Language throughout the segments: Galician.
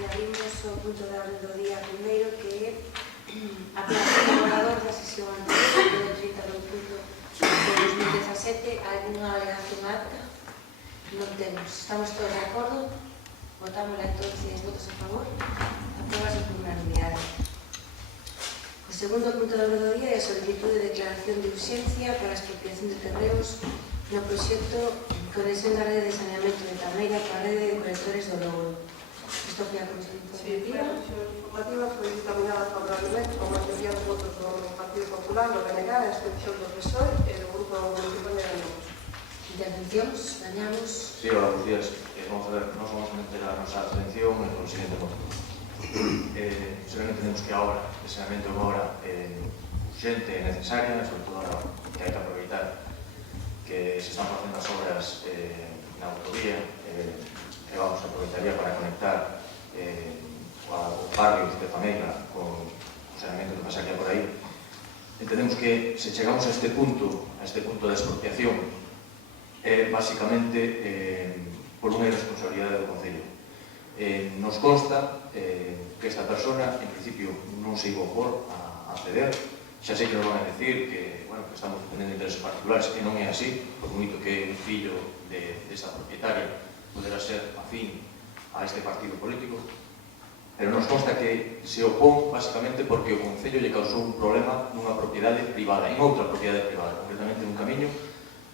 que abrimos o punto de orden do día primeiro, que é a aplicación do borrador da sesión anterior do 30 de outubro de 2017. Alguna alegación acta? Non temos. Estamos todos de acordo? Votámosla entonces, votos a favor. Aprobase por unanimidade. O segundo punto de orden do día é a solicitud de declaración de urxencia para a expropiación de terreos no proxecto Conexión da rede de saneamento de Tameira coa rede de colectores do Louro. Isto foi a comisión informativa. A comisión informativa foi dictaminada favorablemente con maioría de votos do Partido Popular, do BNG, a extensión do PSOE e do Grupo Municipal de Gañamos. Intervencións, gañamos. Sí, hola, buenos días. Vamos a ver, nos vamos a meter a nosa abstención con o siguiente voto. Seguramente tenemos que a obra de saneamento é unha obra urgente e necesaria, sobre todo ahora que hai que aproveitar que se están facendo as obras na autovía, que vamos, aproveitaría para conectar os barrios de Tameira con o saneamento que pasaría por aí. Entendemos que se chegamos a este punto da expropiación, é basicamente por unha irresponsabilidade do Concello. Nos consta que esta persona, en principio, non se iba a opor a ceder. Xa sei que nos van a decir que estamos defendendo intereses particulares, e non é así, por moito que un fillo desta propietaria poderá ser afín a este partido político, pero nos consta que se opón basicamente porque o Concello lle causou un problema nunha propiedade privada, en outra propiedade privada, concretamente nun camiño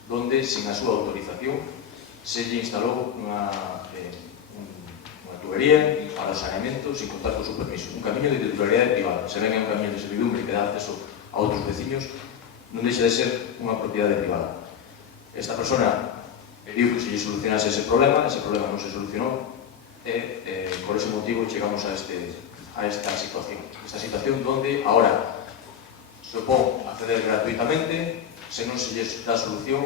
donde, sin a súa autorización, se lle instalou unha tubería para o saneamento sin contar con o seu permiso. Un camiño de titularidade privada. Se ven é un camiño de servidumbre que dá acceso a outros veciños, non deixa de ser unha propiedade privada. Esta persona pediu que se lle solucionase ese problema non se solucionou, e por ese motivo chegamos a esta situación donde ahora se opón a ceder gratuitamente se non se lle dá solución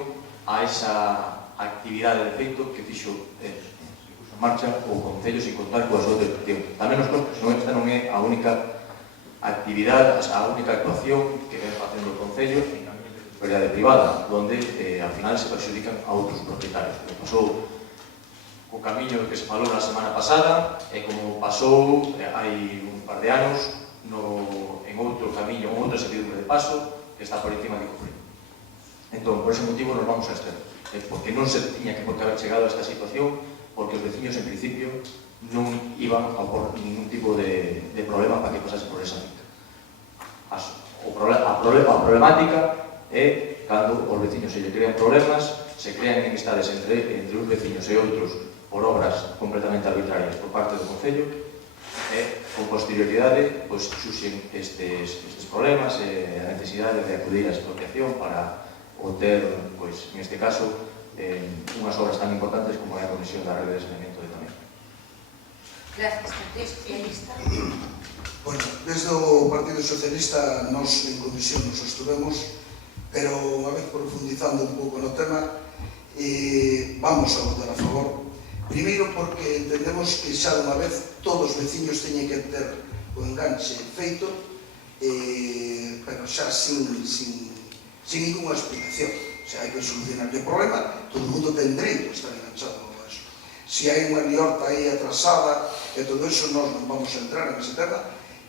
a esa actividade de feito que fixo en marcha o Concello sin contar coa súa autorización. Tamén nos consta que esta non é a única actividade, a única actuación que ven facendo o Concello en camiños de propiedade privada, donde ao final se perxudican a outros propietarios. Como pasou co camiño que se falou na semana pasada, e como pasou hai un par de anos en outro camiño, en outra servidumbre de paso, que está por encima de Cofre. Entón, por ese motivo nos vamos a abster, porque non se tiña que por que haber chegado a esta situación, porque os veciños en principio non iban a por ningún tipo de problema para que pasase por esa finca. A problemática é cando os veciños se lle crean problemas, se crean enemistades entre uns veciños e outros por obras completamente arbitrarias por parte do Concello, e con posterioridade xuxen estes problemas e a necesidade de acudir á expropiación para obter, neste caso, unhas obras tan importantes como é a conexión da rede de saneamento de Tameira. Gracias, Partido Socialista. Bueno, desde o Partido Socialista nos en comisión nos sostuvemos, pero unha vez profundizando un pouco no tema, vamos a votar a favor. Primeiro porque entendemos que xa unha vez todos os veciños teñen que ter o enganche feito, pero xa sin ninguna explicación. Se hai que solucionar o problema, todo o mundo ten dereito a estar enganchado a eso. Se hai unha liorta aí atrasada e todo eso, nós non vamos a entrar en ese tema,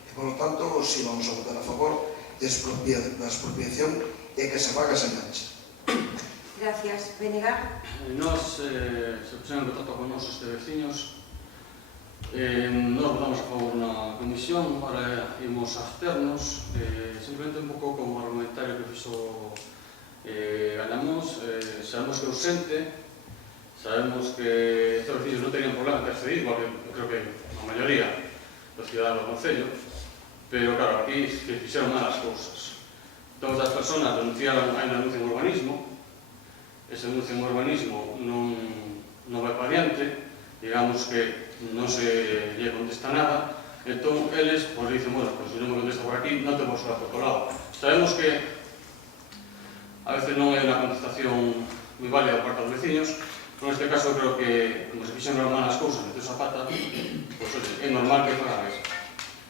e, por lo tanto, si vamos a votar a favor da expropiación e que se faga ese enganche. Gracias. BNG. Nos, se puseron en contacto con nosos veciños, nos votamos a favor na comisión, ahora imos a absternos, simplemente un pouco como argumentario que fixo Gañamos. Sabemos que é urgente, sabemos que estes veciños non tenían problema de acceder, porque eu creo que a maioría dos ciudadanos do Concello, pero claro, aquí se fixeron malas cousas. Todas as persoas denunciaron a unha denuncia en urbanismo, ese denuncia en urbanismo non vai para diante, digamos que non se lle contesta nada, entón eles dicen, bueno, se non me contesta por aquí, non te vou xogar por outro lado. Sabemos que a veces non é unha contestación moi válida por parte dos veciños, pero neste caso creo que, como se fixen normal as cousas, meteu esa pata, é normal que fagan eso.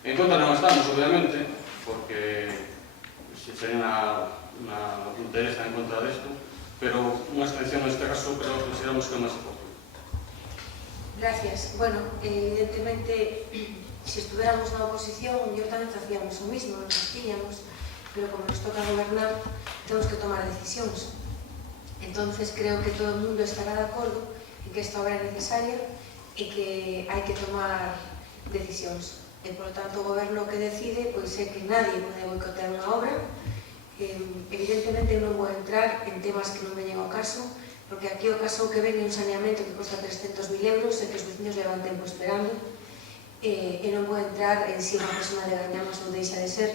En contra non estamos, obviamente, porque sería unha puntereza en contra desto, pero unha extensión neste caso creo que consideramos que é máis oportuno. Gracias. Bueno, evidentemente, si estuviéramos na oposición, yo tamén facíamos o mismo, nos vestíamos, pero como nos toca gobernar, temos que tomar decisións. Entonces, creo que todo o mundo estará de acordo en que esta obra é necesaria e que hai que tomar decisións. E, por lo tanto, o goberno que decide, pois é que nadie pode boicotear unha obra. Evidentemente, non vou entrar en temas que non veñen ao caso, porque aquí o caso que ven é un saneamento que costa 300.000 euros e que os veciños levan tempo esperando, e non vou entrar en si unha persona de Gañamos ou deixa de ser.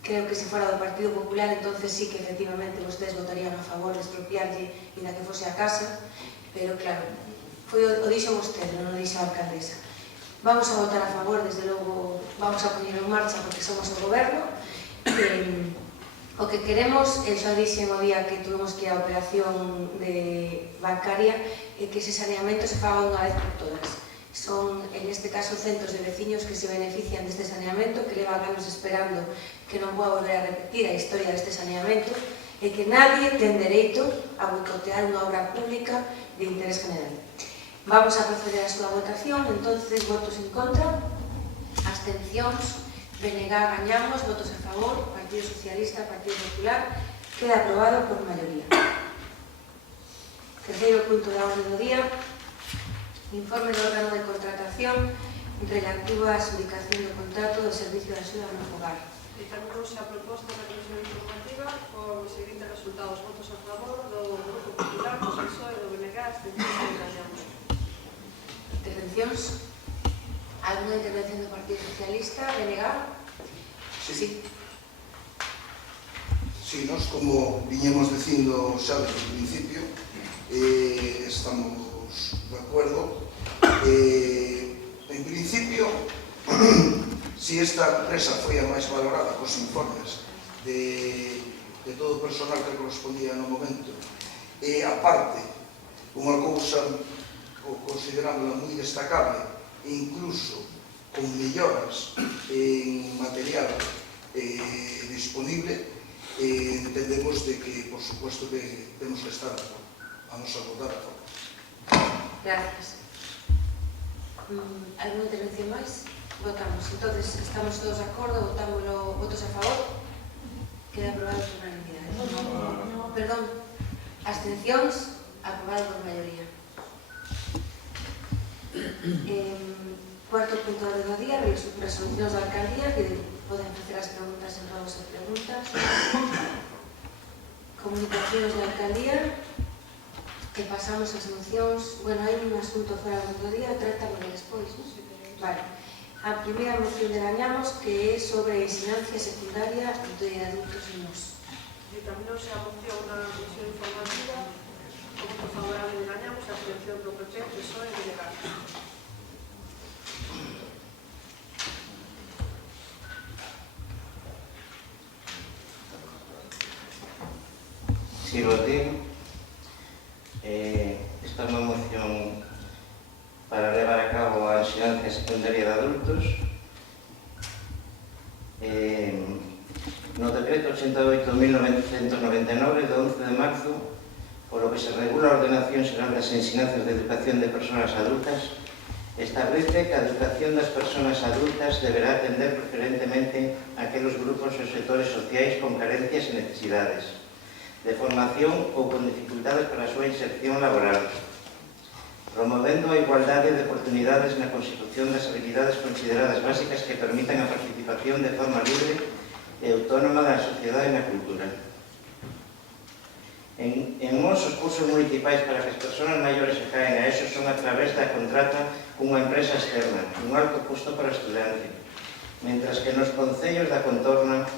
Creo que se fora do Partido Popular, entonces sí que efectivamente vostedes votarían a favor de expropiarlle inda que fose a casa, pero claro, o dixo vostede, non o dixo a alcaldesa. Vamos a votar a favor, desde logo vamos a poñer en marcha porque somos o goberno. O que queremos, xa dixen o día que tuvimos que ir a operación bancaria, é que ese saneamento se faga unha vez por todas. Son, en este caso, centos de veciños que se benefician deste saneamento, que levan anos esperando que non vou volver a repetir a historia deste saneamento, e que nadie ten dereito a boicotear unha obra pública de interés general. Vamos a proceder a súa votación, entonces votos en contra, abstencións, BNG, Gañamos, votos a favor, Partido Socialista, Partido Popular, queda aprobado por maioría. Terceiro punto da orde do día, informe do órgano de contratación relativo á adxudicación do contrato do Servicio de Axuda no Fogar. Dictaminouse a proposta da Comisión Informativa con os seguintes resultados: votos a favor do Grupo Popular, do PSOE, do BNG, abstencións e Gañamos. Intervencións? Alguna intervención do Partido Socialista? BNG? Sí. Sí, nós, como viñemos dicindo xa desde o principio, estamos de acordo. En principio, si esta empresa foi a máis valorada cos informes de todo o personal que correspondía no momento, e aparte, unha cousa considerándola moi destacable, e incluso con melloras en material disponible, entendemos de que, por supuesto, que temos que estar a favor. Vamos a votar a favor. Gracias. Alguna intervención máis? Votamos. Entonces, estamos todos de acordo, votámoslo, votos a favor. Queda aprobado por unanimidade. Perdón, abstencións, aprobado por maioría. Cuarto punto do día, resolucións da alcaldía, que poden facer as preguntas en rodos e preguntas. Comunicacións da alcaldía, que pasamos as mocións. Bueno, hai un asunto fora do día, tratámoslo despois, non? Vale. A primeira moción de Gañamos, que é sobre enseñanza secundaria de adultos e nós. Dictaminouse a moción da Comisión Informativa con voto favorable de Gañamos e a abstención do PP, PSOE e BNG. Si votín, esta é unha moción para levar a cabo a enseñanza secundaria de adultos. No decreto 88.999 de 11 de marzo, polo que se regula a ordenación xeral das ensinanzas de educación de persoas adultas, establece que a educación das persoas adultas deberá atender preferentemente a aqueles grupos e sectores sociais con carencias e necesidades de formación ou con dificultades para a súa inserción laboral, promovendo a igualdade de oportunidades na consecución das habilidades consideradas básicas que permitan a participación de forma libre e autónoma da sociedade e na cultura. En Mos, os cursos municipais para que as persoas maiores se caen a ESO son a través da contrata cunha empresa externa, un alto custo para o estudante, mentras que nos concellos da contorna,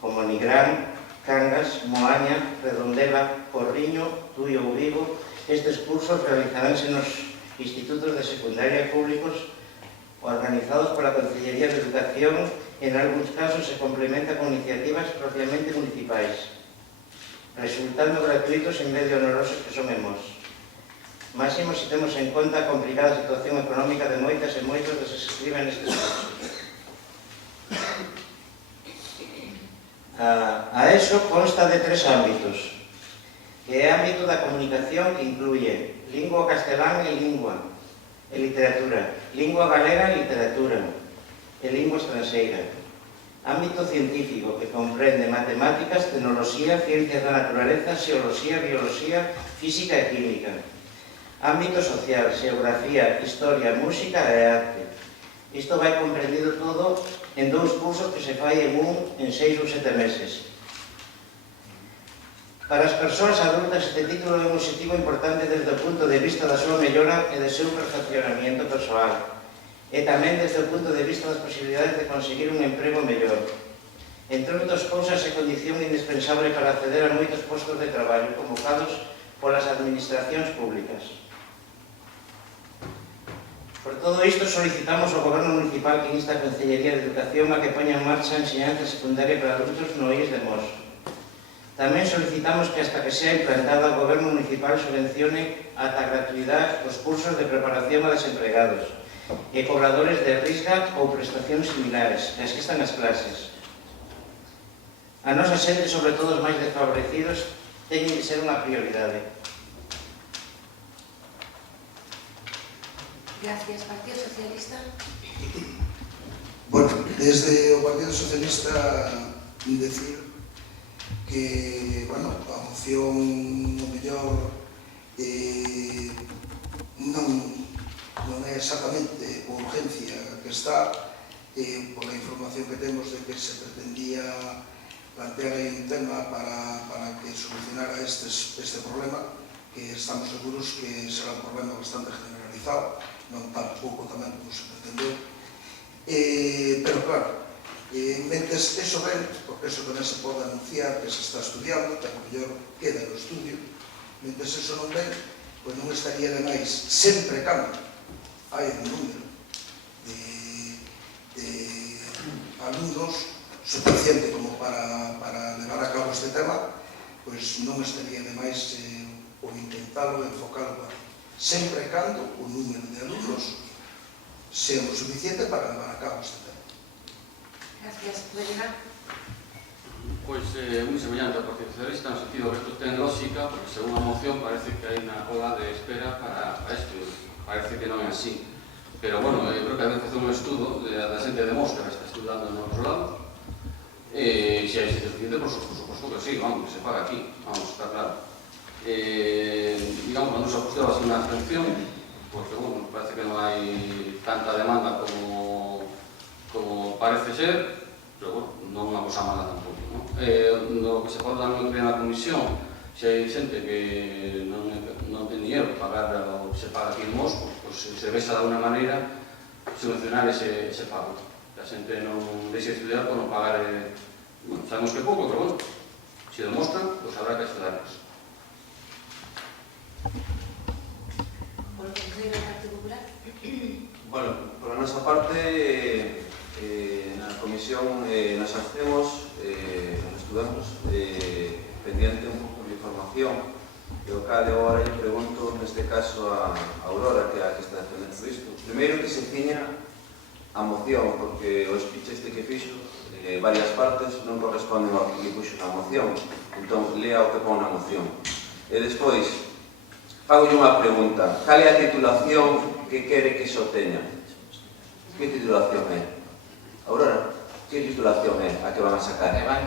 como Nigrán, Cangas, Moaña, Redondela, Porriño, Tui ou Vigo, estes cursos realizaránse nos institutos de secundaria públicos organizados pola Consellería de Educación e en algúns casos se complementa con iniciativas propiamente municipais, resultando gratuitos en vez de honorosos que son en Mos. Máximo se temos en conta a complicada situación económica de moitas e moitos que se inscriben nestes cursos. A ESO consta de 3 ámbitos, que é ámbito da comunicación que incluye lingua castelán e lingua, e literatura, lingua galega e literatura, e lingua estranxeira. Ámbito científico que comprende matemáticas, tecnoloxía, ciencias da naturaleza, xeoloxía, bioloxía, física e química. Ámbito social, xeografía, historia, música e arte. Isto vai comprendido todo en 2 cursos que se fai en 6 ou 7 meses. Para as persoas adultas este título é un obxectivo importante desde o punto de vista da súa mellora e do seu perfeccionamento persoal e tamén desde o punto de vista das posibilidades de conseguir un emprego mellor. Entre outras cousas, é condición indispensable para acceder a moitos postos de traballo convocados polas administracións públicas. Por todo isto, solicitamos ao Goberno Municipal que insta a Concellería de Educación a que poña en marcha a enseñanza secundaria para adultos no IES de Mos. Tamén solicitamos que hasta que sea implantada o Goberno Municipal subvencione ata gratuidade os cursos de preparación a desempregados e cobradores de risga ou prestacións similares, as que están nas clases. A nosa xente, sobre todo os máis desfavorecidos, teñen que ser unha prioridade. Gracias. Partido Socialista. Bueno, desde o Partido Socialista decir que, bueno, a moción o mellor non é exactamente por urgencia que está, pola información que temos de que se pretendía plantear aí un tema para que solucionara este problema, que estamos seguros que será un problema bastante generalizado, non tampouco tamén como se pretendeu. Pero claro, mentes eso ven, porque eso tamén se pode anunciar que se está estudiando, que a mellor queda no estudio, mentes eso non ven, pois non estaría de máis, sempre cambia, hai un número de alumnos suficiente como para levar a cabo este tema, pois non estaría de máis o intentalo, enfocalo para sempre cando o número de alumnos sea o suficiente para levar a cabo este tema. Gracias. Reina. Pois moi semellante ao Partido Socialista, no sentido que isto ten lógica, porque según a moción parece que hai unha cola de espera para isto. Parece que non é así. Pero, bueno, eu creo que hai que facer un estudo da xente de Mosca que está estudando no outro lado. E se hai xente suficiente, por suposto que sí, vamos, que se paga aquí, vamos, está claro. Digamos, a nosa postura va a ser unha abstención, porque, bueno, parece que non hai tanta demanda como parece ser, pero, bueno, non unha cosa mala tampouco, non? No que se pode dar en plena comisión, se hai xente que non ten dinheiro para pagar o que se paga aquí en Mos, pois se vexa de alguna maneira subvencionar ese pago. Que a xente non deixe de estudiar por non pagar, bueno, sabemos que pouco, pero, bueno, se demostran, pois habrá que estudarles. Por o Consello do Partido Popular. Bueno, por a nosa parte, na comisión nos abstemos, nos estudamos, pendiente un pouco de información, e o cal eu agora lle pregunto, neste caso, a Aurora, que é a que está defendendo isto. Primeiro que se ciña a moción, porque o speech este que fixo, varias partes non corresponden ao que lle puxo na moción, entón lea o que pon na moción. E despois, fagolle unha pregunta, cal é a titulación que quere que se obteña? Que titulación é? Aurora, que titulación é a que van a sacar? Que van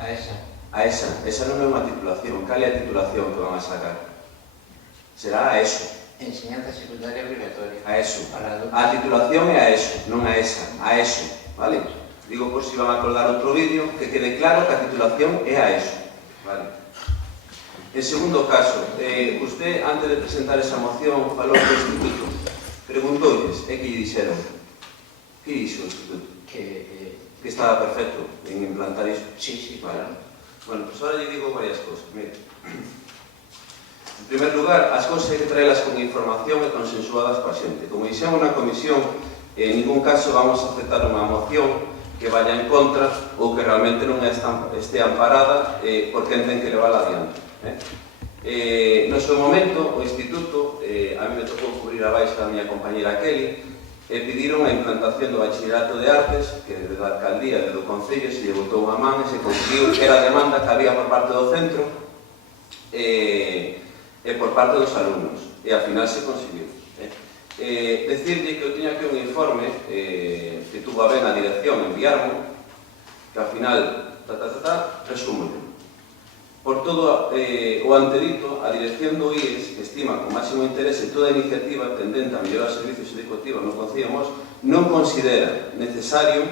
a esa. A esa. Esa non é unha titulación. Cal é a titulación que van a sacar? Será a ESO. Enseñanza secundaria obligatoria. A ESO. Para adultos. A titulación é a ESO, non a esa. A ESO, vale? Digo por si van a colgar outro vídeo, que quede claro que a titulación é a ESO, vale? En segundo caso, usted, antes de presentar esa moción, falou do instituto. Preguntoulles, e que lle dixeron? Que dixo o instituto? Que estaba perfecto en implantar iso. Sí, Vale. Bueno, pues ahora lle digo varias cosas. Mire. En primer lugar, as cousas hai que traelas con información e consensuadas coa xente. Como dixemos na comisión, en ningún caso vamos a aceptar unha moción que vaya en contra ou que realmente non este amparada por quen ten que levar adiante. No seu momento, o instituto, a mí me tocou cubrir a baixa da miña compañera Kelly, pediron a implantación do bachillerato de artes, que desde a alcaldía, desde o concello, se lle botou unha man e se conseguiu que era a demanda que había por parte do centro e por parte dos alumnos, e ao final se conseguiu. Decirle que eu tiña aquí un informe que tuvo a ben a dirección enviarmo, que ao final, resúmelo. Por todo o antedito, a dirección do IES, que estima con máximo interese toda iniciativa tendente a mellorar os servicios educativos no Concello de Mos, non considera necesario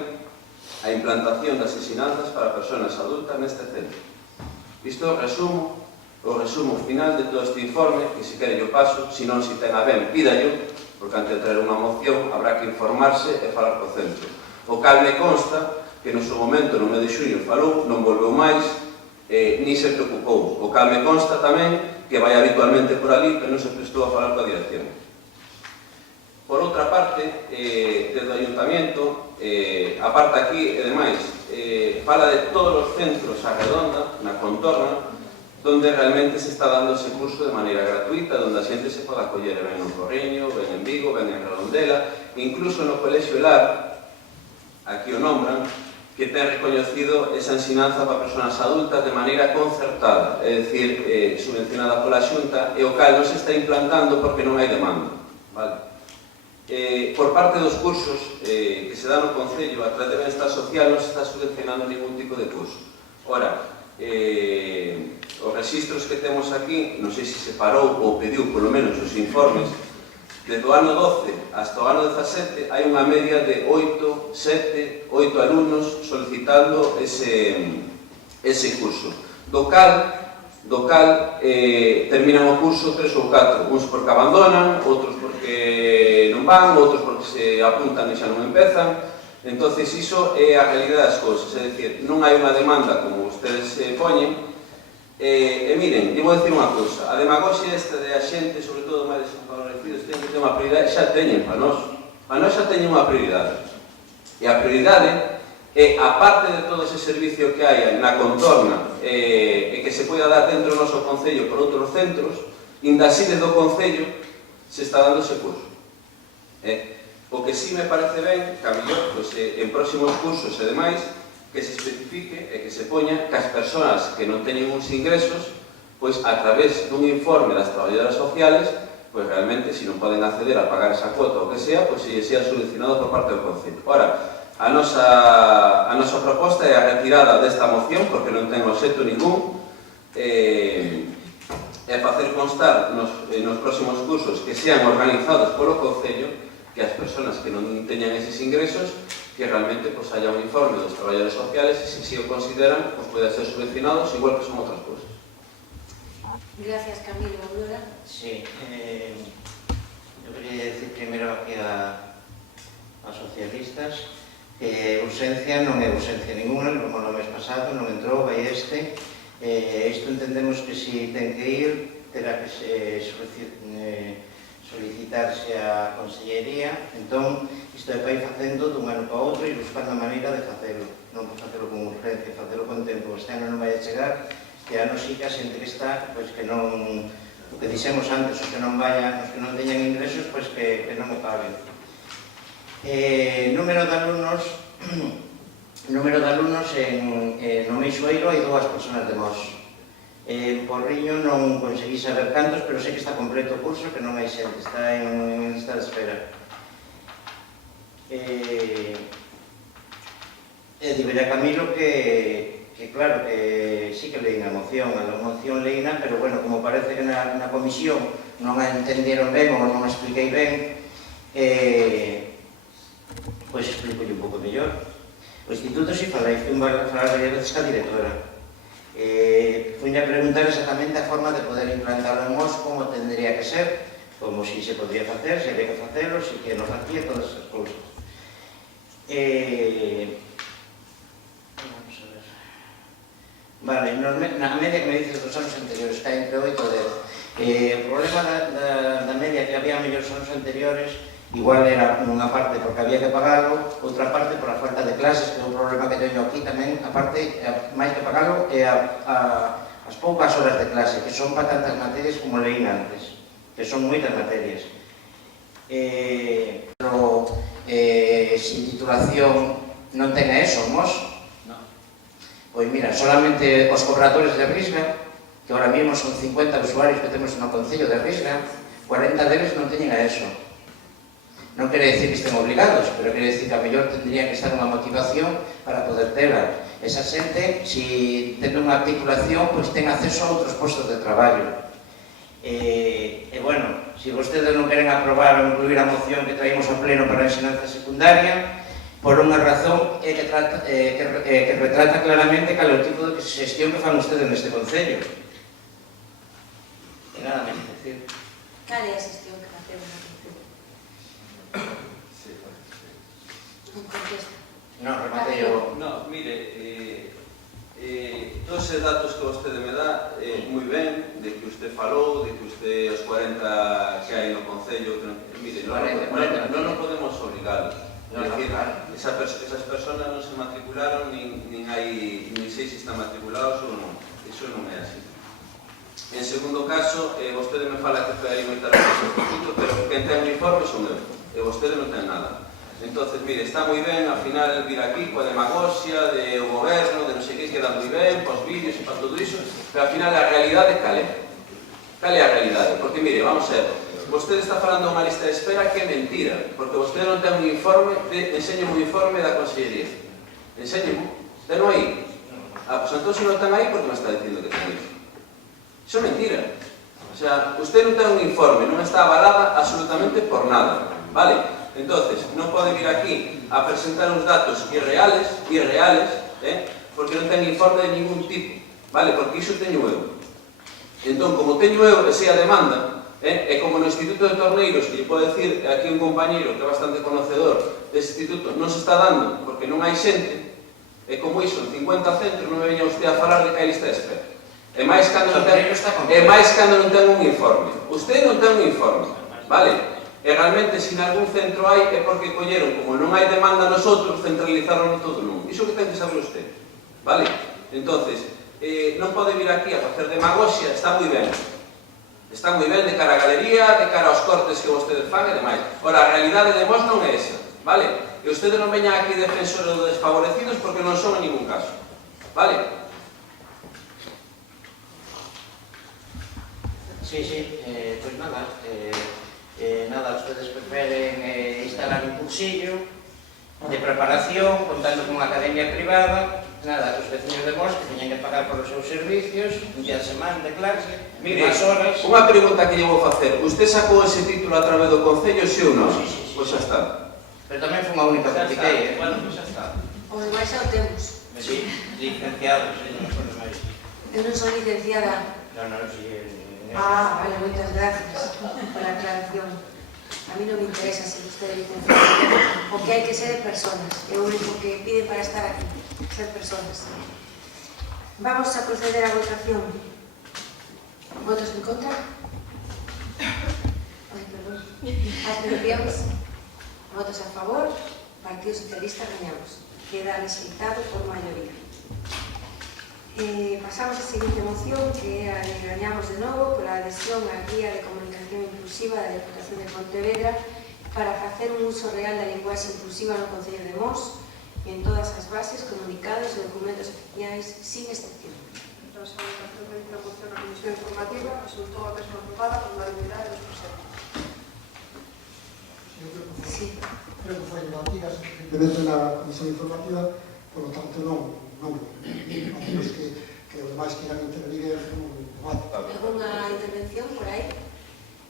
a implantación das ensinanzas para persoas adultas neste centro. Isto é o resumo final de todo este informe, que se quere yo paso, se non se ten a ben, pídallo, porque antes de traer unha moción habrá que informarse e falar co centro. O cal me consta que no seu momento, no mes de xuño, falou, non volveu máis, ni se preocupou. O cal me consta tamén que vai habitualmente por ali, pero non se prestou a falar coa dirección. Por outra parte, desde o Ayuntamiento, a parte aquí, e demais, fala de todos os centros a redonda, na contorna, donde realmente se está dando ese curso de maneira gratuita, donde a xente se pode acoller ben no Porriño, ben en Vigo, ben en Redondela, incluso no Colexio Elar, aquí o nombran, que ten recoñecido esa ensinanza para persoas adultas de maneira concertada, é dicir, subvencionada pola Xunta, e o cal non se está implantando porque non hai demanda. Vale? Por parte dos cursos que se dan no Concello a través de Benestar Social non se está subvencionando ningún tipo de curso. Ora, os registros que temos aquí, non sei se se parou ou pediu polo menos os informes, desde o ano 12 hasta o ano 17 hai unha media de 8 alumnos solicitando ese curso. Do cal terminan o curso 3 ou 4, uns porque abandonan, outros porque non van, outros porque se apuntan e xa non empezan. Entonces, iso é a realidade das cousas, é dicir, non hai unha demanda como ustedes poñen. E miren, eu vou dicir unha cousa, a demagoxia esta de a xente, sobre todo máis desfavorecidos, ten que ter unha prioridade, xa teñen para nós xa teñen unha prioridade. E a prioridade é, a parte de todo ese servicio que hai na contorna e que se poida dar dentro do noso Concello por outros centros, inda así desde o Concello se está dando ese curso. O que sí me parece ben, que a mellor, en próximos cursos e demais, que se especifique e que se poña que as persoas que non teñen uns ingresos, pois a través dun informe das traballadoras sociales, pois realmente, se non poden acceder a pagar esa cuota ou que sea, pois se sea solucionado por parte do Concello. Ora, a nosa proposta é a retirada desta moción, porque non ten obxecto ningún, e facer constar nos próximos cursos que sean organizados polo Concello, que as persoas que non teñan eses ingresos, que realmente haya un informe dos traballadores sociales e se o consideran, pode ser subvencionados igual que son outras cousas. Gracias, Camilo. Aurora? Sí, eu quería decir primeiro aquí a socialistas que urxencia non é urxencia ninguna, como no mes pasado non entrou, vai este. Isto entendemos que si ten que ir, terá que solicitarse a Consellería, entón isto é para ir facendo dun ano para outro e buscar a maneira de facelo, non para facelo con urgencia, facelo con tempo. Este ano non vai a chegar, este ano sí que a xente que está, pois que non, o que dixemos antes, os que non vayan, os que non teñan ingresos, pois que non o paguen. Número de alumnos no Meixoeiro hai 2 personas de Mos. En Porriño non conseguí saber cantos, pero sei que está completo o curso, que non hai xente, está en lista de espera. Digo a Camilo que claro, que sí que leí na moción, leína, pero bueno, como parece que na comisión non a entenderon ben ou non a expliquei ben, pois explico un pouco mellor. O instituto si falei, fui a falar varias veces ca directora. Fui a preguntar exactamente a forma de poder implantarlo en Mos, como tendría que ser, como si se podría facer, se había que facelo, si que non facía, todas esas cousas. Vamos a ver. Vale, na media que me dices dos anos anteriores, está entre 8 e 10. O problema da media que había mellores anos anteriores, igual era unha parte porque había que pagalo, outra parte por a falta de clases, que é un problema que teño aquí tamén, a parte, máis que pagalo, é as poucas horas de clase, que son para tantas materias como leín antes, que son moitas materias. Pero, sin titulación non ten a eso, Mos? Non. Pois mira, solamente os cobradores de Risga, que ahora mismo son 50 usuarios que temos no Concello de Risga, 40 deles non teñen a eso. Non quere decir que estén obligados, pero quere decir que a mellor tendría que estar unha motivación para poder tela. Esa xente, se tendo unha articulación, pois ten acceso a outros postos de traballo. E bueno, se vostedes non queren aprobar ou incluir a moción que traímos ao pleno para a ensinanza secundaria, por unha razón que retrata claramente cal é o tipo de xestión que fan ustedes neste concello. E nada máis decir. Cal é a xestión que facemos no concello? Un contexto. Non, remate yo. No, mire, todos os datos que vostede me dá, moi ben, de que usted falou, de que usted os 40 que hai no Concello, mire, non podemos obligar. É dicir, esas personas non se matricularon, nin sei se están matriculados ou non. Iso non é así. En segundo caso, vostede me fala que foi a limitar o instituto, pero quen ten uniforme son eu, e vostede non ten nada. Entonces, mire, está moi ben, ao final, vir aquí coa demagoxia do goberno, de non sei que, queda moi ben, pos vídeos e para todo iso, pero ao final a realidade cal é? Cal é a realidade? Porque, mire, vamos a ver, vostede está falando unha lista de espera que é mentira, porque vostede non ten un informe, enseñe un informe da Consellería. Enseñe-mo, teno aí. Pois entón, se non ten aí, por que me está dicindo que ten iso? Iso é mentira. O sea, usted non ten un informe, non está avalada absolutamente por nada, vale? Entonces, non pode vir aquí a presentar uns datos irreales, porque non ten informe de ningún tipo, vale? Porque iso teño eu. Entón, como teño eu e sei a demanda, e como no Instituto de Torneiros, que lle pode decir aquí un compañeiro que é bastante conocedor dese instituto, non se está dando porque non hai xente, e como iso, en 50 centros non me veña usted a falar de que hai lista de espera. E máis cando non ten un informe. Usted non ten un informe, vale? E realmente, se en algún centro hai, é porque colleron, como non hai demanda nos outros, centralizaron todo nun. Iso que ten que saber usted, vale? Entonces, non pode vir aquí a facer demagoxia, está moi ben. Está moi ben de cara á galería, de cara aos cortes que vostedes fan e demais. Ora, a realidade de Mos non é esa, vale? E ustedes non veñan aquí defensores dos desfavorecidos porque non son en ningún caso, vale? Sí, pois nada, ustedes preferen instalar un cursillo de preparación, contando con unha academia privada, nada, os veciños de Mos que teñen que pagar por os seus servicios, un día de semana de clase, unhas horas... Unha pregunta que lle vou facer, usted sacou ese título a través do Concello, sí ou non? Sí. Pois xa está. Pero tamén foi unha única que apliquei, Bueno, pois xa está. O demais xa o temos. Sí, licenciado, non foi máis. Eu non son licenciada. Non, sí... Vale, moitas gracias por a aclaración. A mí non me interesa se vostede é licenciada. O que hai que ser é personas. É o único que piden para estar aquí, ser personas. Vamos a proceder á votación. Votos en contra? Perdón. Abstencións? Votos a favor? Partido Socialista gañamos. Queda resultado por maioría. Pasamos a seguinte moción, que é a de gañamos de novo pola adhesión á Guía de Comunicación Inclusiva da Deputación de Pontevedra para facer un uso real da linguaxe inclusiva no Concello de Mos en todas as bases, comunicados e documentos oficiais, sin excepción. Tras a votación de esta moción na Comisión Informativa, resultou a mesma aprobada por unanimidade dos presentes. Sí. Creo que foi debatida simplemente na Comisión Informativa, por lo tanto non temos que os demais que irán intervenir un debate. Alguna intervención por aí?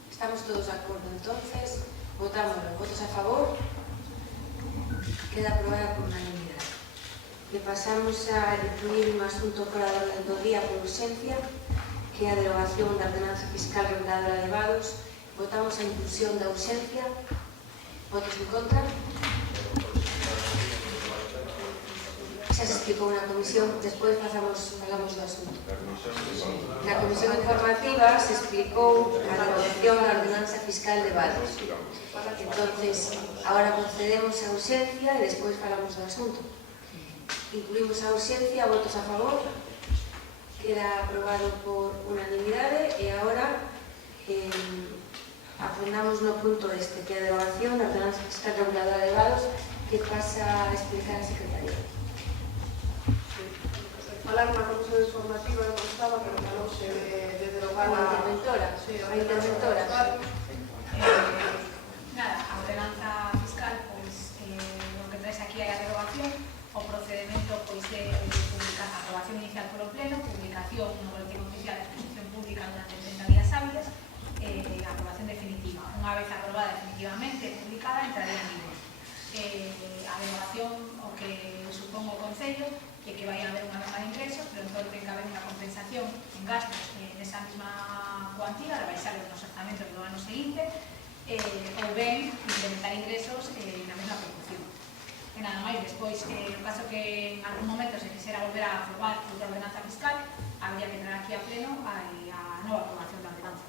Estamos todos de acordo, entonces votamos. Votos a favor? Queda aprobada por unanimidade. E pasamos a incluir un asunto fora da orden do día por urxencia, que é a derogación da ordenanza fiscal reguladora de vados. Votamos a inclusión da urxencia. Votos en contra? Xa se explicou na comisión, despois falamos do asunto. Na comisión informativa se explicou a derogación da ordenanza fiscal de vados. Entonces, agora procedemos a urxencia e despois falamos do asunto. Incluímos a urxencia, votos a favor, queda aprobado por unanimidade e agora aprendamos no punto este, que é a derogación da ordenanza fiscal reguladora de vados, que pasa a explicar a Secretaría. Falar na Comisión Informativa non estaba, pero falouse de derogar A interventora. Sí, A interventora. Nada, a ordenanza publicación no boletín oficial de exposición pública durante 30 días hábiles e a aprobación definitiva. Unha vez aprobada definitivamente publicada, entraría en vigor. A derogación o que supón o Concello é que vai haber unha merma de ingresos, pero entón ten que haber unha compensación en gastos nesa mesma cuantía, rebaixar os orzamentos do ano seguinte, ou ben incrementar ingresos na mesma proporción. E nada máis, despois, no caso que en algún momento se quixera volver a aprobar outra ordenanza fiscal, habría que entrar aquí a pleno a nova aprobación da ordenanza.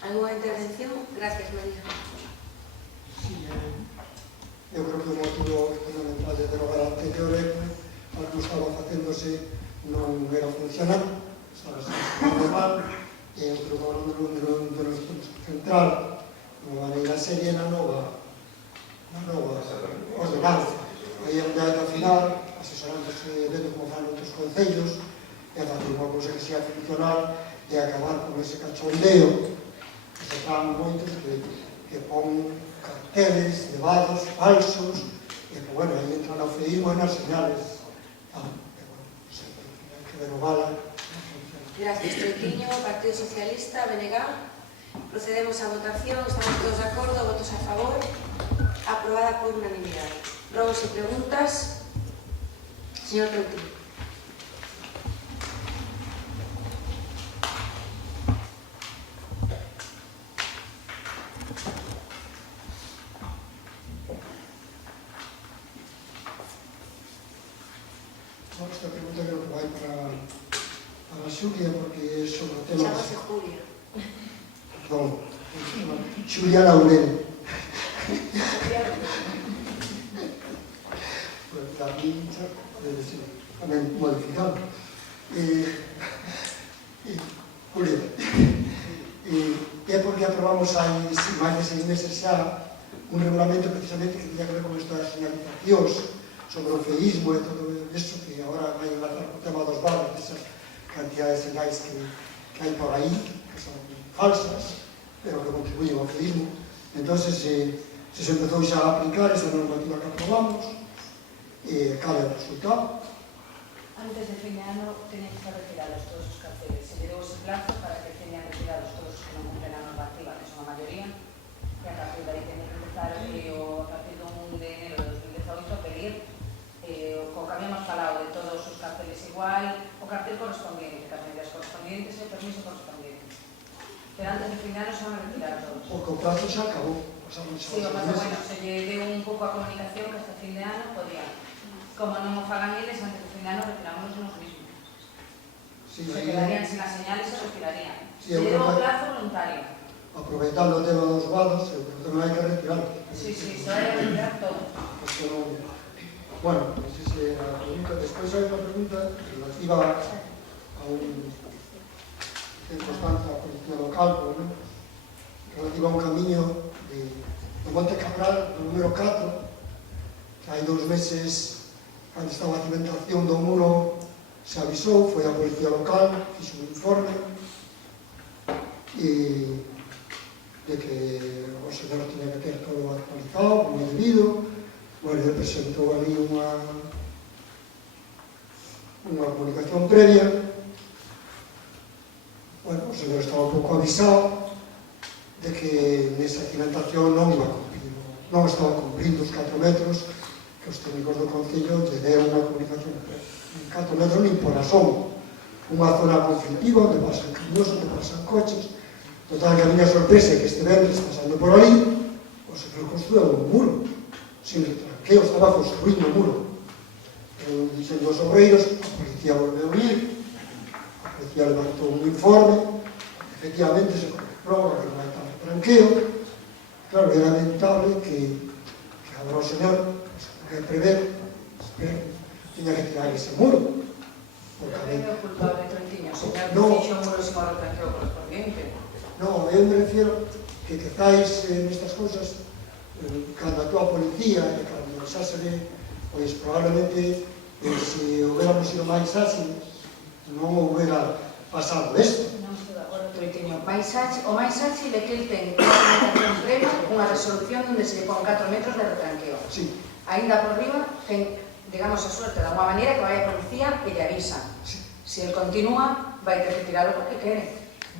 Alguna intervención? Gracias, María. Sí, eu creo que o motivo fundamental de derogar a anterior é que algo estaba facéndose non era funcional, estaba sendo mal, e eu creo que agora onde nos temos que centrar de maneira seria na nova ordenanza. Aí é onde hai que afinar, asesorándose, vendo como fan outros concellos, e a facer unha cousa que sea funcional e acabar con ese cachondeo que se fan moitos que pon carteles, debados, falsos, e que, bueno, aí entra no feísmo e nas señales. Hai que derogala. Gracias, Troitiño. Partido Socialista, BNG. Procedemos a votación. Estamos todos de acordo. Votos a favor. Aprobada por unanimidade. Rogos e preguntas. Señor Troitiño. Esta pregunta creo que vai para Xulia, porque é sobre o tema... Chámase Julia. Perdón, Xulia Laurel. Pues tamén debe ser tamén modificado. Julia, é porque aprobamos hai máis de 6 meses xa un regulamento precisamente que tiña que ver con estas señalizacións sobre o feísmo e todo isto que agora vai enlazar co tema dos barrios, desas cantidades de señais que hai por aí, que son falsas, pero que contribuyen ao feísmo. Entón, se empezou xa a aplicar esa normativa que aprobamos, cal é o resultado? Antes de fin de ano teñen que estar retirados todos os carteles. Se lle deu ese plazo para que teñan retirados todos os que non cumplen a normativa, que son a maioría, e a partir de aí teñen que empezar a partir do 1 de enero de 2018 a pedir co que habíamos falado de todos os carteles igual, o cartel correspondiente, as medidas correspondientes e o permiso correspondiente. Pero antes de fin de ano se van a retirar todos. Porque o plazo xa acabou. Sí, o plazo, bueno, se lle deu un pouco a comunicación que hasta fin de ano podían. Como non o fagan eles, antes de fin de ano retirámonos nos mismos. Sí, se quedarían sin as señales e se retirarían. Sí, se lle deu un plazo voluntario. Aproveitando o tema dos vados, eu creo que non hai que retirarlo. Sí, se vai a retirar todo. Porque non... Bueno, non sei se a pregunta... Despois hai unha pregunta relativa a un circunstancia a policía local, non? Relativa a un camiño de Monte Cabral, do número 4, que hai 2 meses, cando estaba a cimentación do muro, se avisou, foi a policía local, fixo un informe, e de que o señor tiña que ter todo actualizado, como debido. Bueno, ele presentou ali unha comunicación previa. Bueno, o señor estaba un pouco avisado de que nesa cimentación non estaba cumprindo os 4 metros que os técnicos do Concello lle deron unha comunicación previa. 4 metros nin por asomo. Unha zona conflictiva onde pasan camiños, onde pasan coches. Total, que a miña sorpresa é que este venres pasando por ali, o señor construiu un muro. Sin retranqueo, estaba construindo un muro. Dicen os obreiros, a policía volveu a ir, a policía levantou un informe, efectivamente se comprobou que non hai tal retranqueo. Claro, é lamentable que agora o señor, que prever, tiña que tirar ese muro. Pero é o culpable, Troitiño, o señor que fixo un muro sin o retranqueo correspondiente. Non, eu me refiero que quizáis nestas cousas, cando actúa a policía e cando xa se ve, pois probablemente se houbéramos ido máis áxil non houbera pasado isto. Non estou de acordo, Troitiño. O máis áxil é que ele ten unha comunicación previa, unha resolución onde se lle pon 4 metros de retranqueo. Sí. Ainda por riba, ten, digamos, a suerte de alguma maneira que vai a policía e lle avisa. Sí. Se el continúa, vai ter que tirarlo porque quere.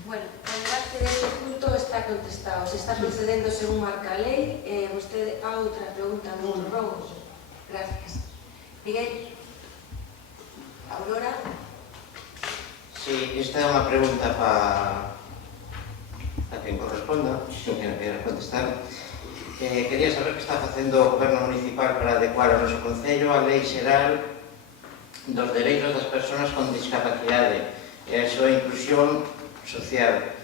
Bueno, o debate deste punto está contestado. Se está procedendo según marca a lei. Vostede a outra pregunta non robo. Gracias. Miguel. Aurora. Sí, esta é unha pregunta para quen corresponda, se quen queira contestar. Quería saber que está facendo o Goberno Municipal para adecuar o noso Concello á Lei Xeral dos Dereitos das Persoas con Discapacidade e a súa inclusión social.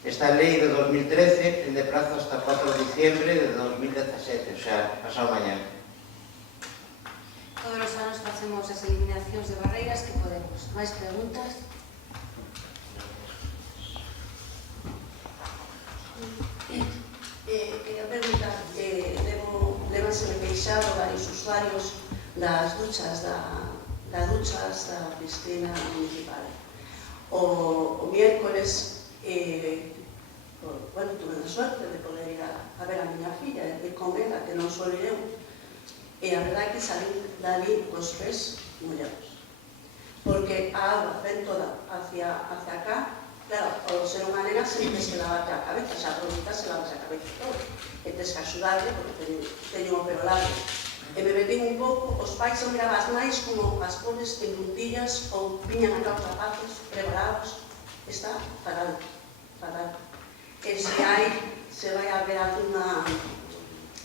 Esta lei de 2013 ten de prazo hasta 4 de diciembre de 2017, o sea, pasado mañana. Todos os anos facemos as eliminacións de barreiras que podemos. Mais preguntas? Quería preguntar, levanse queixado varios usuarios das duchas da piscina municipal. O miércoles, tuve a suerte de poder ir a ver a miña filla e con ela, que non só eu, e a verdade é que salí dali cos pés mollados, porque a auga ven toda hacia acá. Claro, ao ser unha nena sempre se lavarte a cabeza, xa por mitad se lavase a cabeza todo, e tes que axudarle porque teño o pelo largo. E me metín un pouco, os pais son mirabas máis como as pobres en puntillas ou viñan a caos rapaces preparados. Está fatal, fatal. E se vai a ver alguna,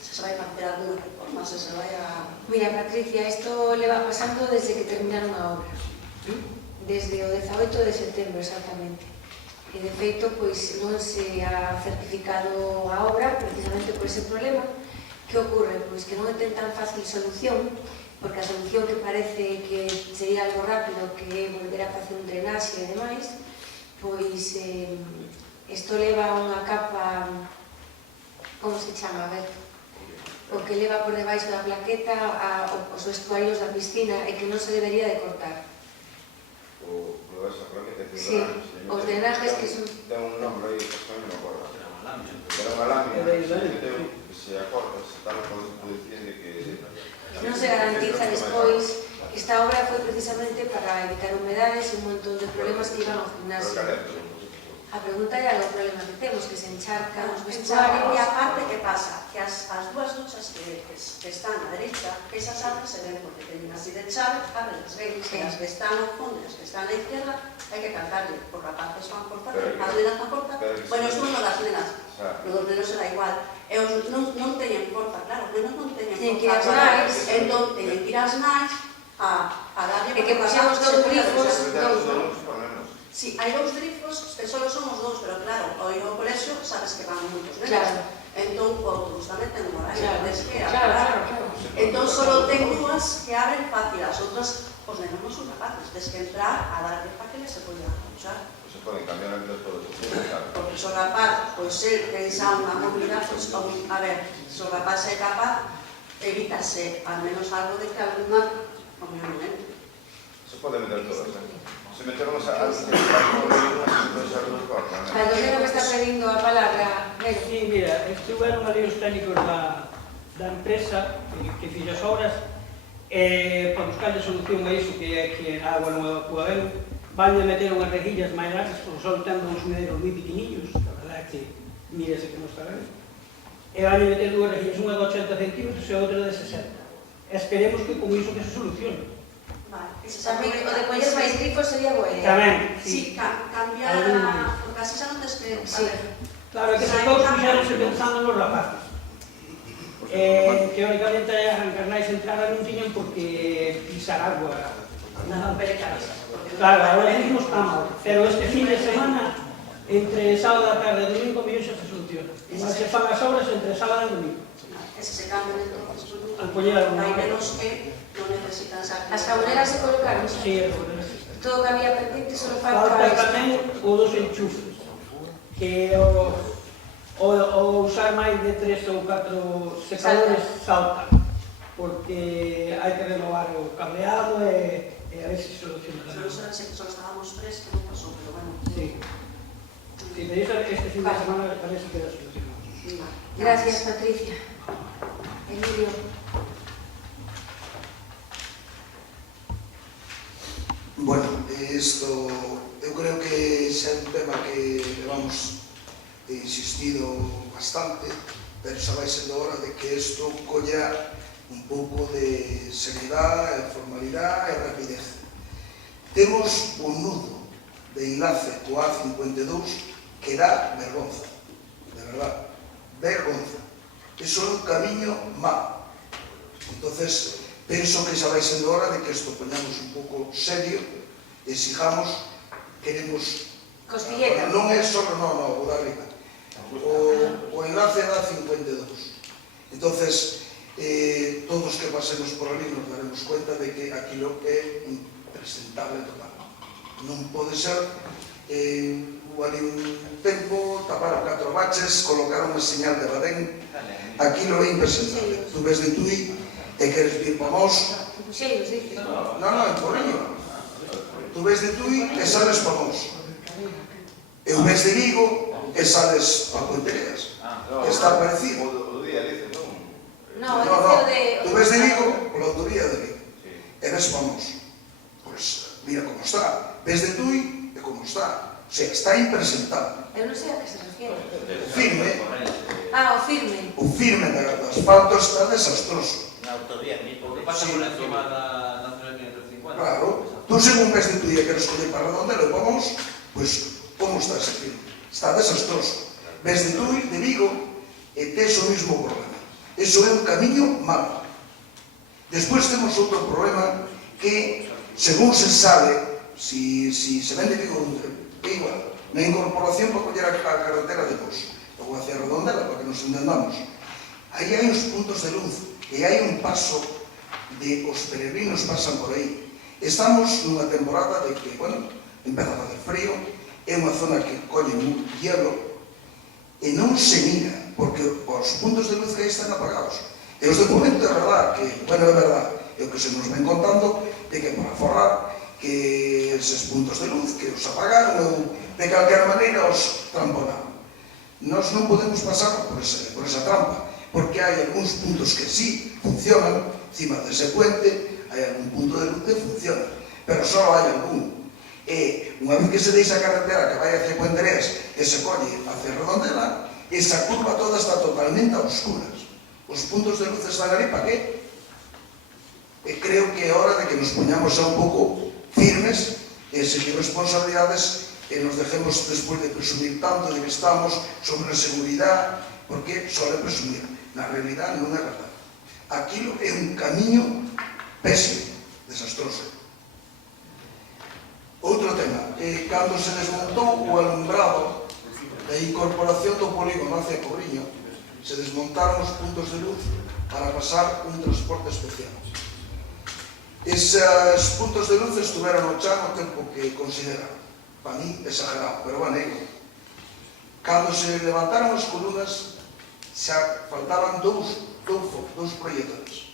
se vai facer alguna reforma, se vai a... Mira, Patricia, isto leva pasando desde que terminaron a obra. Desde o 18 de setembro, exactamente. E, de feito, pois non se ha certificado a obra precisamente por ese problema. Que ocorre? Pois que non é tan fácil solución, porque a solución que parece que sería algo rápido, que é volver a facer un drenaxe e demais, pois isto leva unha capa, como se chama, a ver, o que leva por debaixo da plaqueta os vestuarios da piscina e que non se debería de cortar. Sí, os drenajes que son... Ten un nombre aí, que non me acordo. Era unha lámina que se acorta, se tal pode dicir que... Non se garantiza despois que esta obra foi precisamente para evitar humedades e un montón de problemas que iban ao gimnasio. A pregunta é o problema que temos, que se encharcan os vestuarios. E aparte, que pasa? Que as dúas duchas que están á derecha, esas abres se ven porque teñen así de chave, abren as ven, e as que están ao fondo e as que están á izquierda, hai que cantarle. Os rapaces van cortar, as nenas van cortar. Bueno, isto non das nenas, os nenos será igual. E os non teñen porta, claro, os nenos non teñen porta. Entón, teñen que ir ás nais a darlle... E que pasamos dos grifos, Sí, hai dous grifos que só son os dous, pero claro, ao ir ao colexio sabes que van moitos nenos. Entón, o autobús tamén ten un horario, tens que apagar. Entón, só ten dúas que abren fácil, as outras, os nenos non son capaces, tens que entrar a darle para que les se poden duchar. Se poden cambiar antes todo eso. Porque se o rapaz, pois el pensa unha movilidade, pois, a ver, se o rapaz é capaz, evítase al menos algo de que alguna, obviamente. Se pode meter todas, Se metemos a Baldomero me está pedindo a palabra. Sí, mira, estiveron ali os técnicos da empresa que fixo as obras para buscarle solución a iso, que é que a agua non evacúa ben. Van a meter unhas rejillas máis largas, porque só tendo uns medeiros moi pequeniños, a verdade é que mírese que non está ben. E van a meter dúas rejillas, unha de 80 centímetros e outra de 60. Esperemos que con iso que se solucione. Tamén o de poñer máis grifos sería boa idea. Tamén, sí. Cambiar porque así xa non tes que... Claro, que se todos fixeronse pensando nos rapaces. Teóricamente as encarnais entradas non tiñan por que pisar agua. Claro, ahora mismo está mal, pero este fin de semana, entre sábado da tarde e domingo, mellor xa se soluciona. Igual se fan as obras entre sábado e domingo. Ese se cambian entonces, hai menos que non necesitan sacar. As cabuleras se colocaron? Sí, as cabuleras. Todo que había pendiente, só falta tamén o dos enchufes, que o usar máis de 3 ou 4 secadores salta, porque hai que renovar o cableado e a ver se soluciona. Só estábamos 3 que non pasou, pero bueno. Sí. Si me dice este fin de semana parece que queda solucionado. Gracias, Patricia. Emilio. Bueno, Isto, eu creo que xa é un tema que levamos insistido bastante, pero xa vai sendo hora de que isto colla un pouco de seriedade, formalidade e rapidez. Temos un nudo de enlace co A52 que dá vergonza, de verdad, vergonza. Iso é un camiño malo. Entonces, penso que xa vai sendo hora de que isto poñamos un pouco serio e exijamos, queremos... Costilleta. Non é só, o da arriba. O enlace da 52. Entonces, todos que pasemos por ali nos daremos cuenta de que aquilo é impresentable total. Non pode ser ali un tempo, tapar 4 baches, colocar unha señal de badén, aquilo é impresentable. Tú ves de Tui e queres vir para nós. Puxeiros, dice. Non, en Porriño. Tú ves de Tui e sales para nós. Eu ves de Vigo e sales para Pontereas. Está parecido. O día dice, non? No, dice o de... Tú ves de Vigo pola autovía de Vigo. E ves para nós. Pois, mira como está. Ves de Tui e como está. O sea, está impresentable. Eu non sei a que se refiere. Firme. O firme. O firme do asfalto está desastroso. Na autovía, o que pasa por encima da Nacional 550. Claro. Tú según ves de Tui e queres coller para Redondela e vamos, pois, como está ese firme? Está desastroso. Ves de Tui, de Vigo, e tes o mismo problema. Eso é un camiño malo. Despois temos outro problema que, según se sabe, si se ven de Vigo, é igual, na incorporación para coller a carretera de Bos, ou hacia Redondela, para que nos entendamos, aí hai uns puntos de luz, e hai un paso de os peregrinos pasan por aí. Estamos nunha temporada de que, bueno, empeza a fazer frío, é unha zona que colle un hielo, e non se mira, porque os puntos de luz que aí están apagados. E os de momento é verdad que, bueno, é verdad, é o que se nos ven contando, de que para forrar que eses puntos de luz que os apagaron ou de calquer maneira os tramponaron. Nós non podemos pasar por esa trampa, porque hai algúns puntos que sí funcionan, encima dese puente, hai algún punto de luz que funciona, pero só hai algún. E unha vez que se deixa a carretera que vai hacia Pontereas e se colle hacia Redondela, esa curva toda está totalmente a oscuras. Os puntos de luz están ali para qué? E creo que é hora de que nos poñamos a un pouco firmes e seguir responsabilidades e nos dejemos despois de presumir tanto de que estamos sobre a seguridade, porque só é presumir. Na realidade non é verdade. Aquilo é un camiño pésimo, desastroso. Outro tema, cando se desmontou o alumbrado da incorporación do polígono hacia Porriño, se desmontaron os puntos de luz para pasar un transporte especial. Esos puntos de luz estuveron no chan o tempo que consideraron. Para mí, exagerado, pero bueno, cando se levantaron as columnas, xa faltaban dous proyectores.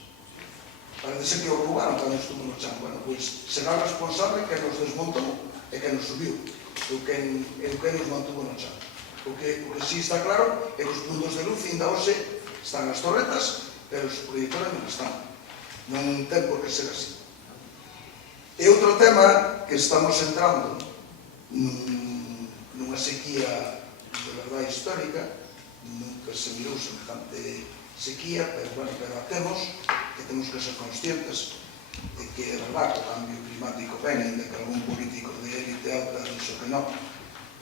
Parece que o roubaron cando estuvo no chan. Bueno, pois será responsable que nos desmontou e que nos subiu, o que nos mantuvo no chan. O que sí está claro é que os puntos de luz ainda hoxe están as torretas, pero os proyectores non están. Non ten por que ser así. E outro tema que estamos entrando nunha sequía de verdade histórica, nunca se mirou semejante sequía, pero bueno, pero a temos, que temos que ser conscientes de que é verdad que o cambio climático ven, ainda que algún político de élite alta dixo que non,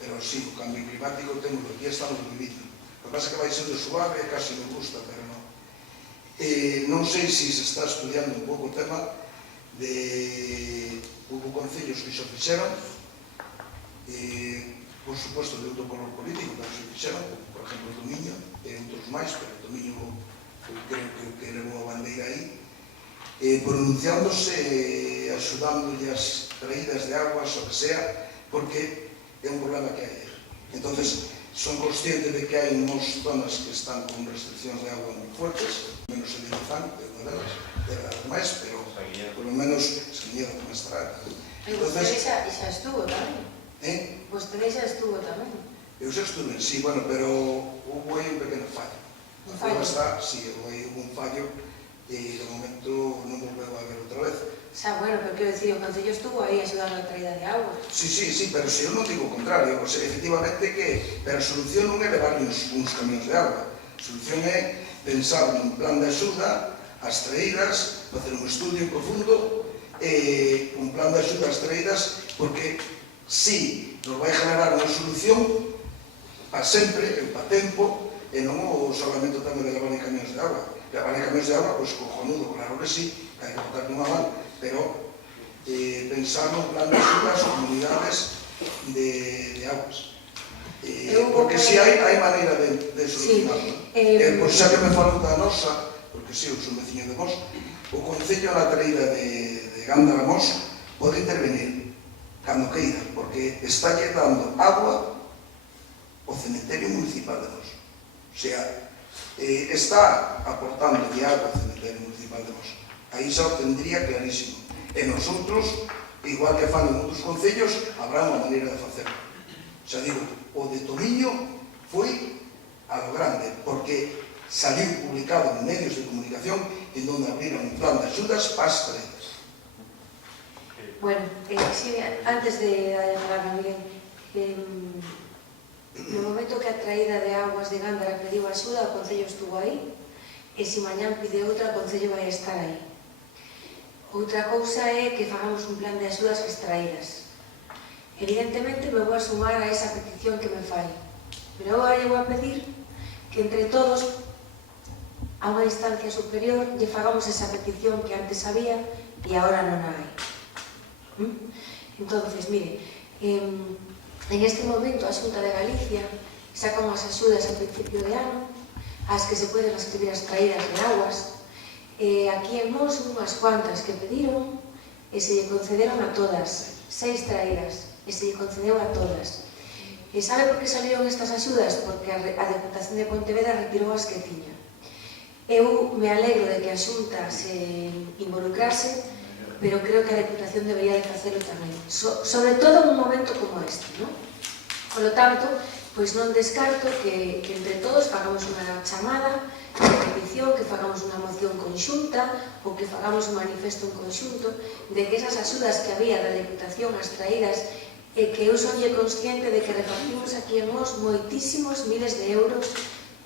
pero sí, o cambio climático temos, aquí estamos vivindo. O que pasa é que vai sendo suave e casi me gusta, pero non. Non sei se se está estudiando un pouco o tema de hubo concellos que xo fixeron, por suposto de outro color político, pero se fixeron, por exemplo, o Domiño e outros máis, pero o Domiño creo que levou a bandeira aí, pronunciándose, axudándolle as traídas de aguas, o que sea, porque é un problema que hai. Entonces, son conscientes de que hai unhas zonas que están con restriccións de agua moi fuertes, menos el Ilizán, que é unha delas, de las máis, pero por lo menos Saguiñedo como estará. E vostede xa estuvo tamén. Vostede xa estuvo tamén. Eu xa estuve, sí, bueno, pero hubo aí un pequeno fallo. Un fallo? Sí, hubo aí un fallo e de momento non volveu a ver outra vez. Xa, bueno, pero quero dicir, o Concello estuvo aí axudando a traída de agua. Sí, pero se eu non digo o contrario, pois efectivamente que, pero a solución non é levar uns camións de agua. A solución é pensar nun plan de axuda ás traídas, facer un estudio profundo, un plan de axuda ás traídas, porque si nos vai generar unha solución para sempre, para tempo, e non o solamente o tema de levar camións de agua. Levar camións de agua, pois cojonudo, claro que sí, que hai que botar unha mano, pero pensar no plan de axuda ás comunidades de aguas. Porque si hai maneira de solucionarlo. Pois xa que me falo da nosa, porque si, eu sou veciño de Mos, o Concello na traída de Gándara Mos pode intervenir cando queira, porque está dando agua ao cementerio municipal de Mos. O sea, está aportando de agua ao cementerio municipal de Mos. Aí xa o tendría clarísimo. E nosotros, igual que fan en outros concellos, habrá unha maneira de facerlo. Xa digo, o de Tomiño foi a lo grande, porque saliu publicado en medios de comunicación en donde abriron un plan de axudas para as traídas. Bueno, antes de falar, Miguel, no momento que a traída de aguas de Gándara pediu axuda, o Concello estuvo aí, e se mañán pide outra, o Concello vai estar aí. Outra cousa é que fagamos un plan de axudas ás traídas. Evidentemente me vou a sumar a esa petición que me fai, pero agora lle vou a pedir que entre todos, a unha instancia superior, lle fagamos esa petición que antes había e agora non a hai. Entonces, mire, en este momento a Xunta de Galicia saca unhas axudas a principio de ano, as que se poden escribir as traídas de aguas. Aquí en Mos unhas cuantas que pediron e se lle concederon a todas, 6 traídas, e se lle concedeu a todas. E sabe por que saliron estas axudas? Porque a Deputación de Pontevedra retirou as que tiña. Eu me alegro de que a Xunta se involucrase, pero creo que a Deputación debería de facelo tamén, sobre todo en un momento como este, non? Por lo tanto, pois non descarto que entre todos fagamos unha chamada de petición, que fagamos unha moción conxunta ou que fagamos un manifesto en conxunto de que esas axudas que había da Deputación ás traídas, e que eu son consciente de que repartimos aquí en Mos moitísimos miles de euros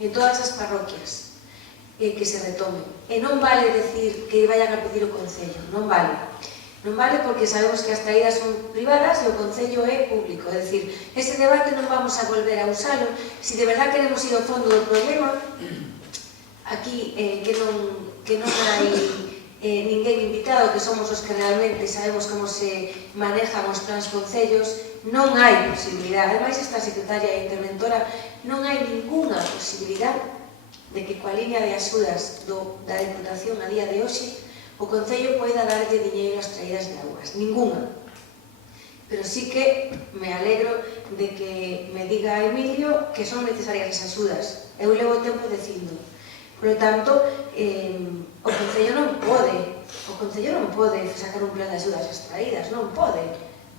en todas as parroquias, que se retomen. E non vale decir que vayan a pedir o Concello, non vale. Non vale porque sabemos que as traídas son privadas e o Concello é público. É dicir, ese debate non vamos a volver a usalo. Se de verdad queremos ir ao fondo do problema, aquí que non hai ninguén invitado, que somos os que realmente sabemos como se manejan os plans concellos, non hai posibilidade. Ademais, esta secretaria interventora non hai ninguna posibilidade de que coa línea de axudas da Deputación a día de hoxe o Concello poida darlle diñeiro ás traídas de aguas. Ninguna. Pero sí que me alegro de que me diga Emilio que son necesarias as axudas. Eu levo tempo dicindo. Por lo tanto, o Concello non pode sacar un plan de axudas ás traídas, non pode.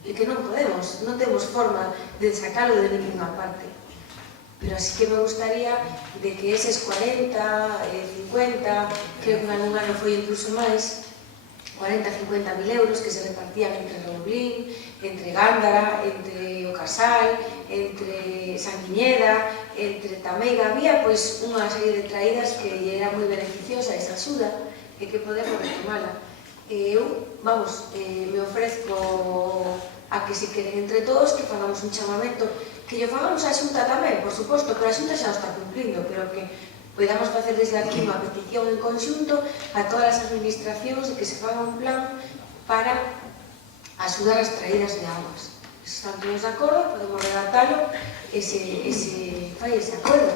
E que non podemos, non temos forma de sacalo de ninguna parte. Pero así que me gustaría de que eses 40, 50, creo que en algún ano foi incluso máis, 40, 50 mil euros que se repartían entre Roublín, entre Gándara, entre o Casal, entre Sanguiñeda, entre Tameiga. Había pois unha serie de traídas que era moi beneficiosa esa axuda e que podemos retomala. Eu, me ofrezco a que se queren entre todos que fagamos un chamamento, que lle fagamos a Xunta tamén, por suposto, pero a Xunta xa o está cumplindo, pero que podamos facer desde aquí unha petición en conxunto a todas as administracións que se faga un plan para axudar as traídas de aguas. Se están todos de acordo, podemos redactalo e se fai ese acordo.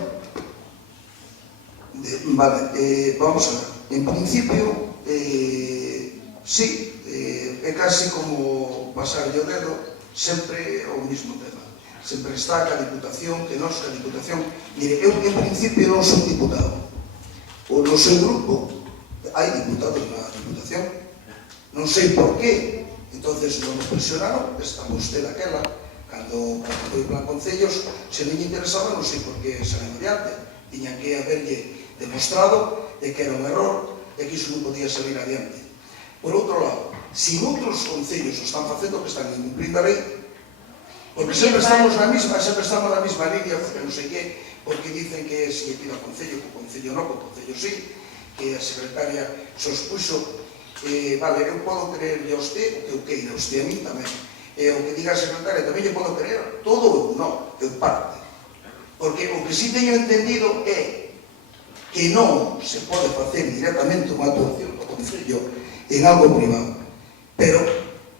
Vale, vamos a ver. En principio, sí, é casi como pasar o dedo, sempre o mismo tema. Sempre está ca Diputación, que nos ca Diputación. Mire, eu en principio non son diputado. O no seu grupo hai diputados na Diputación. Non sei por qué. Entonces non nos presionaron, está vostede aquela, cando foi plan concellos, se non lle interesaba, non sei por qué salen adiante. Tiña que haberlle demostrado que era un error e que iso non podía salir adiante. Por outro lado, Si outros concellos o están facendo, que están incumplindo a lei, porque sempre estamos na mesma línea, porque non sei que, porque dicen que se pide ao Concello, que o Concello non, que o Concello sí, que a secretaria sospuxo, vale, eu podo creerlle a usted o que eu queira, a usted a mí tamén, e o que diga a secretaria tamén lle podo creer, todo eu non, eu parte, porque o que sí teño entendido é que non se pode facer directamente unha actuación do Concello en algo privado, pero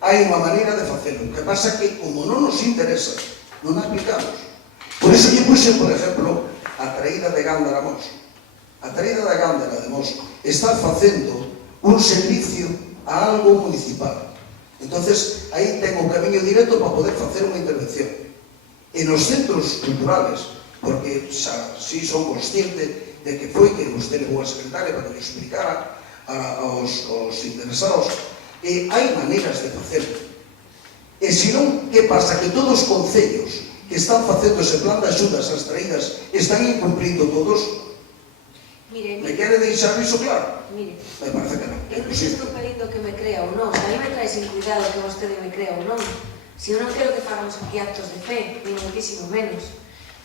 hai unha maneira de facelo, o que pasa que como non nos interesa, non aplicamos. Por iso lle puxe, por exemplo, a traída de Gándara a Mos. A traída de Gándara de Mos está facendo un servicio a algo municipal. Entonces, aí ten o camiño directo para poder facer unha intervención. E nos centros culturales, porque xa si son consciente de que foi que nos levou a secretaria para que lle explicara aos interesados, e hai maneiras de facelo. E senón, que pasa? Que todos os concellos que están facendo ese plan de axudas ás traídas están incumplindo todos? Me quere deixar iso claro? Mire, me parece que non. eu non estou pedindo que me crea ou non, a mí me trae sin cuidado que vostede me crea ou non. Se eu non quero que fagamos aquí actos de fe, ni muitísimo menos.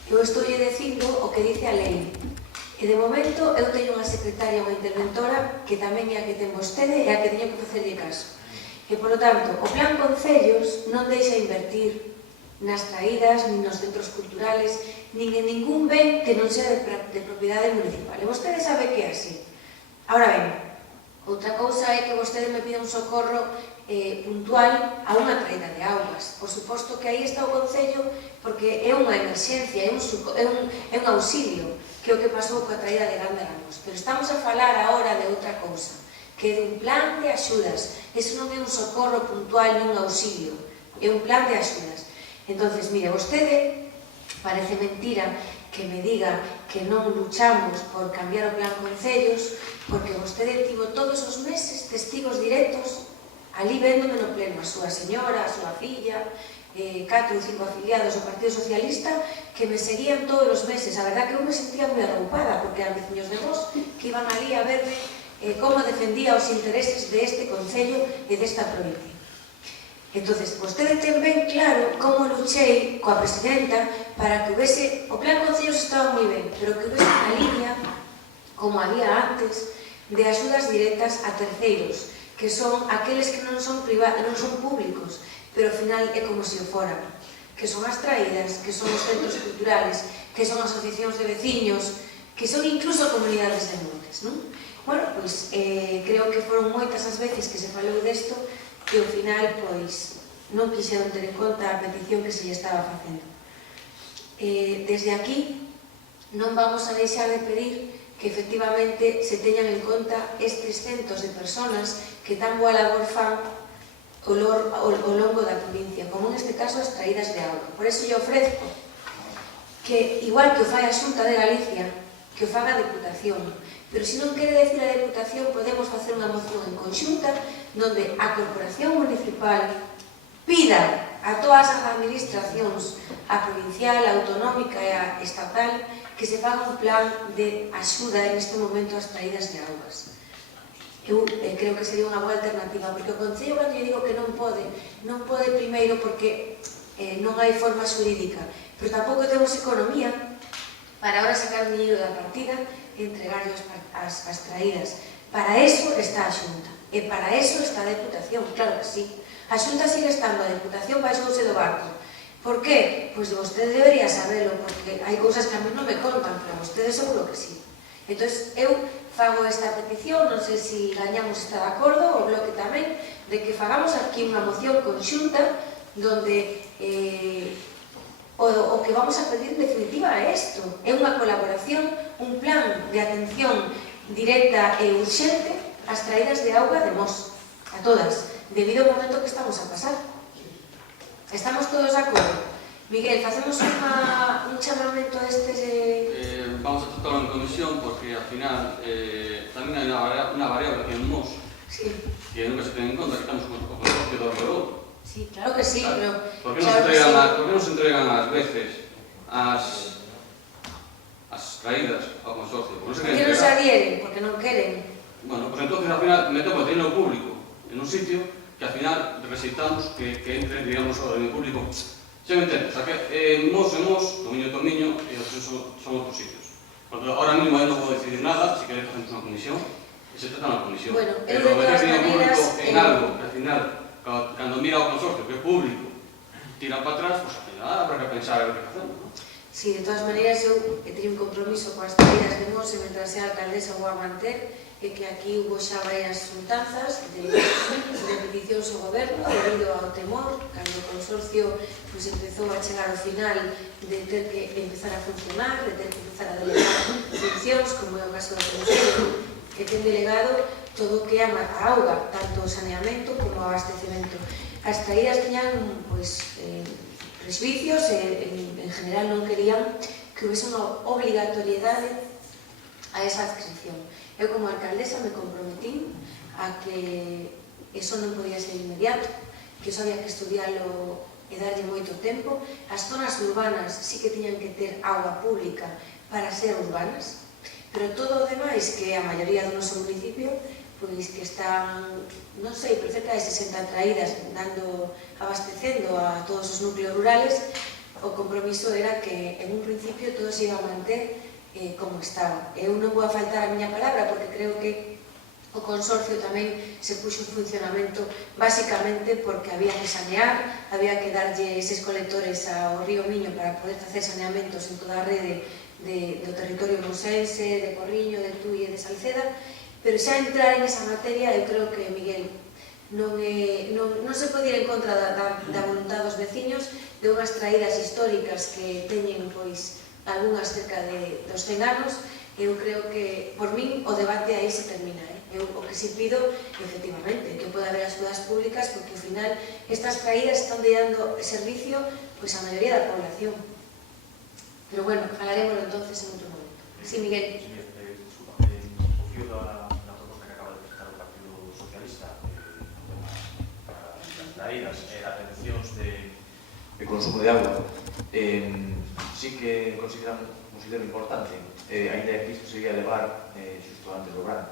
Eu estou dicindo o que dice a lei. E de momento eu teño unha secretaria, unha interventora, que tamén é a que ten vostede e a que teño que facerlle caso. E, por lo tanto, o plan Concellos non deixa invertir nas traídas, nin nos centros culturales, nin en ningún ben que non sea de propiedade municipal. E vostede sabe que é así. Ahora ben, outra cousa é que vostede me pida un socorro puntual a unha traída de augas. Por suposto que aí está o Concello porque é unha emerxencia, é un auxilio, que é o que pasou coa traída de Gándara a Mos. Pero estamos a falar agora de outra cousa, que é de un plan de axudas. Eso non é un socorro puntual nin un auxilio, é un plan de axudas. Entonces, mire, vostede parece mentira que me diga que non luchamos por cambiar o plan Concellos, porque vostede tivo todos os meses testigos directos ali véndome no pleno, a súa señora, a súa filla, 4 ou 5 afiliados do Partido Socialista que me seguían todos os meses. A verdad que eu me sentía moi arroupada porque eran veciños de Mos que iban ali a verme como defendía os intereses deste Concello e desta provincia. Entonces, vostede ten ben claro como luchei coa presidenta para que houvese, o plan Concellos estaba moi ben, pero que houvese unha línea, como había antes, de axudas directas a terceiros, que son aqueles que non son públicos, pero ao final é como se o foran, que son as traídas, que son os centros culturales, que son asociacións de veciños, que son incluso comunidades de montes, non? Bueno, pois, creo que foron moitas as veces que se falou desto e ao final, pois, non quixeron ter en conta a petición que se lle estaba facendo. Desde aquí, non vamos a deixar de pedir que efectivamente se teñan en conta estes centos de personas que tan boa labor fan ao longo da provincia, como neste caso as traídas de auga. Por eso lle ofrezco que, igual que o fai a Xunta de Galicia, que o faga a Deputación, pero se non quere decir a Deputación, podemos facer unha moción en conxunta donde a Corporación Municipal pida a todas as administracións, a provincial, a autonómica e a estatal, que se faga un plan de axuda en este momento ás traídas de augas. Eu creo que sería unha boa alternativa, porque o Concello, cando lle digo que non pode primeiro porque non hai forma xurídica, pero tampouco temos economía para ahora sacar un dinheiro da partida e entregarlo as traídas. Para eso está a Xunta, e para eso está a Deputación, claro que sí. A Xunta sigue estando, a Deputación baixouse do barco. Por qué? Pois vostede debería sabelo, porque hai cousas que a mí non me contan, pero a vostede seguro que sí. Entón, eu fago esta petición, non sei se gañamos está de acordo, o bloque tamén, de que fagamos aquí unha moción conxunta donde o que vamos a pedir en definitiva é isto, é unha colaboración, un plan de atención directa e urxente ás traídas de auga de Mos, a todas, debido ao momento que estamos a pasar. Estamos todos de acordo? Miguel, facemos un chamamento a estes... Vamos a tratarlo en comisión porque al final tamén hai unha variable que en Mos que nunca se ten en conta, que estamos con o consorcio do Arqueador. Sí, claro que sí, pero... Por que non se entregan ás veces as traídas ao consorcio? Porque non se adhieren, porque non queren. Bueno, pues entonces al final metemos dinero público en un sitio que al final rexeitamos que entre, digamos, o orden público. Se me entende, o sea que mos e mos, dominio e dominio, e outros son outros sitios. Ahora mismo eu non vou decidir nada, si queréis facemos unha comisión, e se trata unha comisión. Bueno, eu pero de todas meter dinero maneiras, público en algo que al final, cando mira o consorcio que é público, tira para atrás, pois al final habrá que pensar o que facemos, non? Sí, de todas maneiras, eu teño un compromiso coas traídas de Mos e mentras sea alcaldesa vou a manter, e que aquí hubo xa varias xuntanzas de peticións ao goberno debido ao temor, cando o consorcio empezou a chegar ao final de ter que empezar a funcionar, de ter que empezar a delegar funcións, como é o caso do Concello, que ten delegado todo o que é a auga, tanto o saneamento como o abastecemento. As traídas tiñan presvicios e en general non querían que houvese unha obligatoriedade a esa adscripción. Eu como alcaldesa me comprometí a que eso non podía ser inmediato, que eso había que estudiarlo e darlle moito tempo. As zonas urbanas sí que tiñan que ter auga pública para ser urbanas, pero todo o demais, que a maioría do noso municipio, pois que están, non sei, por cerca de 60 traídas abastecendo a todos os núcleos rurales, o compromiso era que en un principio todo se iba a manter como estaba. Eu non vou a faltar a miña palabra porque creo que o consorcio tamén se puxo en funcionamento basicamente porque había que sanear, había que darlle eses colectores ao río Miño para poder facer saneamentos en toda a rede do territorio monsense, de Porriño, de Tui e de Salceda, pero xa entrar en esa materia eu creo que, Miguel, non se pode ir en contra da voluntad dos veciños de unhas traídas históricas que teñen, pois, algunhas cerca dos 100 anos. Eu creo que, por min, o debate aí se termina. Eu o que si pido, efectivamente, que poda haber axudas públicas, porque ao final estas traídas están dando servicio a maioría da población. Pero bueno, falaremos entonces en outro momento. Sí, Miguel. Disculpa, confío da proposta que acaba de presentar o Partido Socialista para as traídas e as reduccións de consumo de agua. Sí que considero importante, ainda que isto sería levar xusto antes do verano,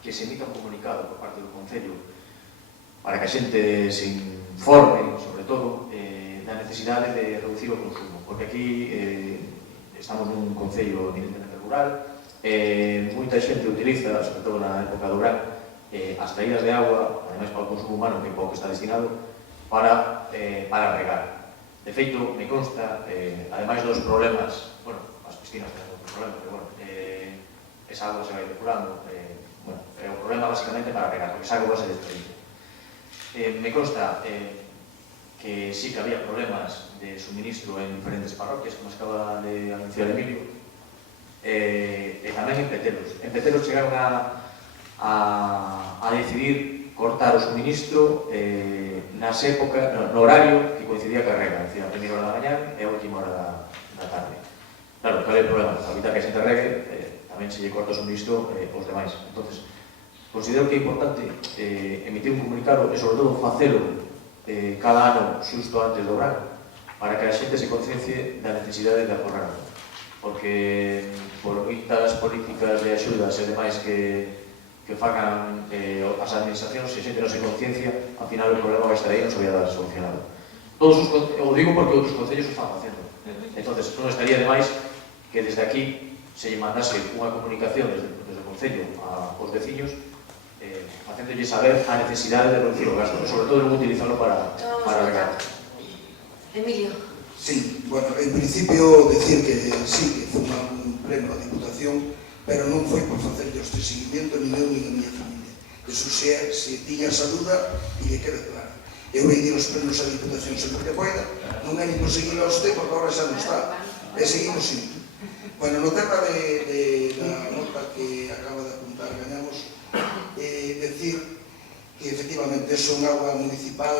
que se emita un comunicado por parte do Concello para que a xente se informe, sobre todo, da necesidade de reducir o consumo, porque aquí estamos nun Concello eminentemente rural, moita xente utiliza, sobre todo na época do verano, as traídas de agua, ademais para o consumo humano, que pouco está destinado, para regar. De feito, me consta, ademais dos problemas, bueno, as piscinas tenen outro problema, pero bueno, esa agua se vai depurando, bueno, é o problema basicamente para regar, porque esa agua se desperdicia. Me consta que sí que había problemas de suministro en diferentes parroquias, como acaba de anunciar Emilio, e tamén en Petelos. En Petelos chegaron a decidir cortar o suministro nas épocas, no horario que coincidía ca rega, é dicir, a primeira hora da mañá e a última hora da tarde. Claro, cal é o problema? Para evitar que a xente regue, tamén se lle corta o suministro aos demais. Entonces, considero que é importante emitir un comunicado e, sobre todo, facelo cada ano xusto antes do verano, para que a xente se conciencie da necesidade de aforrar agua. Porque, por moitas políticas de axudas e demais que fagan as administracións, se a xente non se conciencia, ao final o problema vai estar aí e non se vai a dar solucionado. O digo porque outros concellos o están facendo. Entonces, non estaría demais que desde aquí se lle mandase unha comunicación desde o concello aos veciños facéndolle saber a necesidade de reducir o gasto, e sobre todo non utilizarlo para regar. Emilio. Sí, bueno, en principio decir que sí, que foi un pleno da Diputación, pero non foi por facerlle este seguimiento ni eu ni a miña familia. Eso se tiña esa duda e lle quede claro. Eu vei os plenos a Diputación sempre que poida, non é ni por seguir a usted porque agora xa non está, e seguimos sempre. Bueno, no tema da nota que acaba de apuntar Gañamos, decir que efectivamente é un agua municipal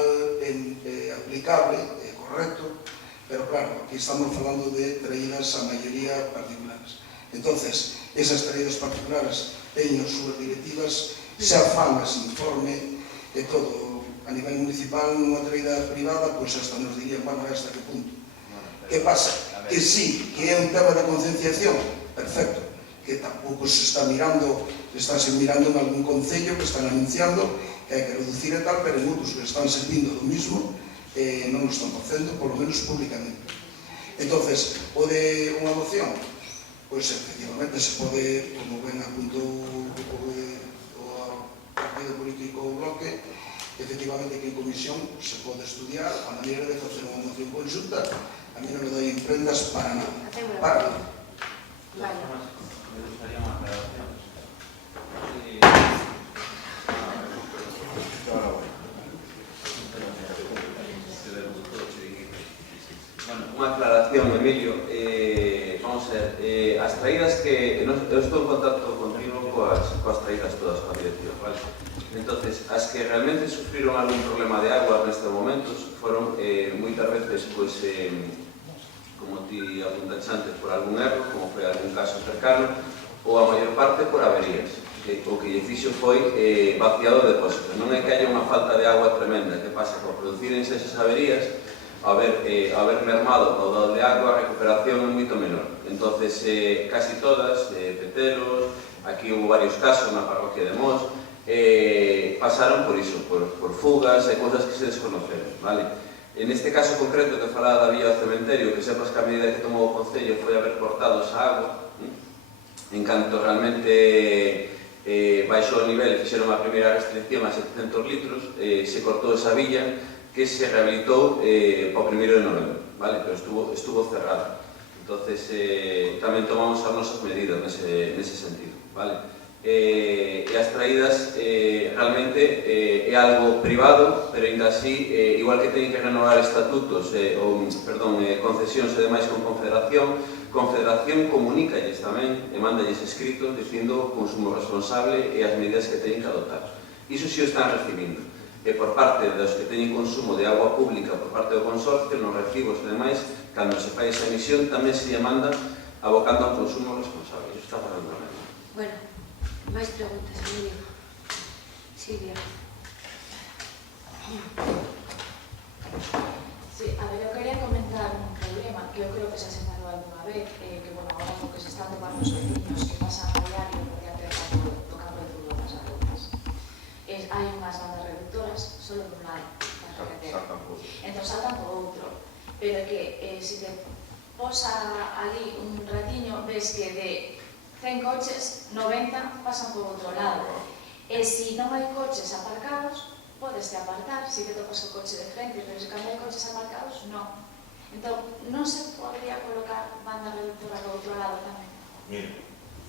aplicable, correcto, pero claro, aquí estamos falando de traídas a maioría particulares. Entonces, esas traídas particulares teñen as súas directivas, xa fan ese informe e todo a nivel municipal, nunha traída privada, pois hasta nos dirían, bueno, hasta que punto. Que pasa? Que sí, que é un tema de concienciación, perfecto, que tampouco se está mirando, estáse mirando en algún concello que están anunciando que hai que reducir e tal, pero moitos que están servindo do mismo non o están facendo, polo menos públicamente. Entonces, o de unha moción, pois efectivamente se pode, como ben apuntou o partido político Bloque, efectivamente que en comisión se pode estudiar a maneira de facer unha moción conjunta. A mí non me doi prendas para nada. Para nada. Me gustaría unha aclaración. Unha aclaración, Emilio. Vamos a ver, as traídas que... Eu estou en contacto contigo coas traídas todas, coa directiva, vale? Entonces, as que realmente sufriron algún problema de agua nestes momentos foron moitas veces, pois, como ti apuntaste antes, por algún erro, como foi algún caso cercano, ou a maior parte por averías. O que lle fixo foi vaciado de depósitos. Non é que haya unha falta de agua tremenda, que pasa por producirse esas averías, ao haber mermado o caudal de agua, a recuperación é moito menor. Entonces, casi todas, Petelos, aquí houve varios casos na parroquia de Mos, pasaron por iso, por fugas e cousas que se desconoceron, vale? En este caso concreto que falaba da vía ao cementerio, que sepas que a medida que tomou o Concello foi haber cortado esa agua, en canto realmente baixou o nivel e fixeron a primeira restricción a 700 litros, se cortou esa villa que se rehabilitou para o 1 de novembro, vale? Pero estuvo cerrada. Entonces, tamén tomamos as nosas medidas nese sentido, vale? E as traídas realmente é algo privado, pero ainda así, igual que teñen que renovar estatutos, concesións e demais con Confederación comunícalles tamén e mándalles escritos dicindo o consumo responsable e as medidas que teñen que adoptar. Iso si o están recibindo. E por parte dos que teñen consumo de agua pública por parte do consorcio, nos recibos e demais, cando se fai esa emisión, tamén se lle manda abocando ao consumo responsable. Iso está facendo tamén. Bueno, máis preguntas, Emilio. Silvia. Sí, a ver, eu quería comentar un problema que eu creo que se señalou alguna vez, que, bueno, agora o que se están tomando os veciños que pasan a diario por diante do campo de fútbol das Arrotas. Hai unhas bandas reductoras solo dun lado da carretera. Entón saltan por outro. Pero que se te posa ali un ratiño, ves que de 100 coches, 90 pasan por outro lado. E se non hai coches aparcados, podes te apartar, se te topas o coche de frente, pero se cando hai coches aparcados, non. Entón, non se podría colocar banda reductora do outro lado tamén? Mire,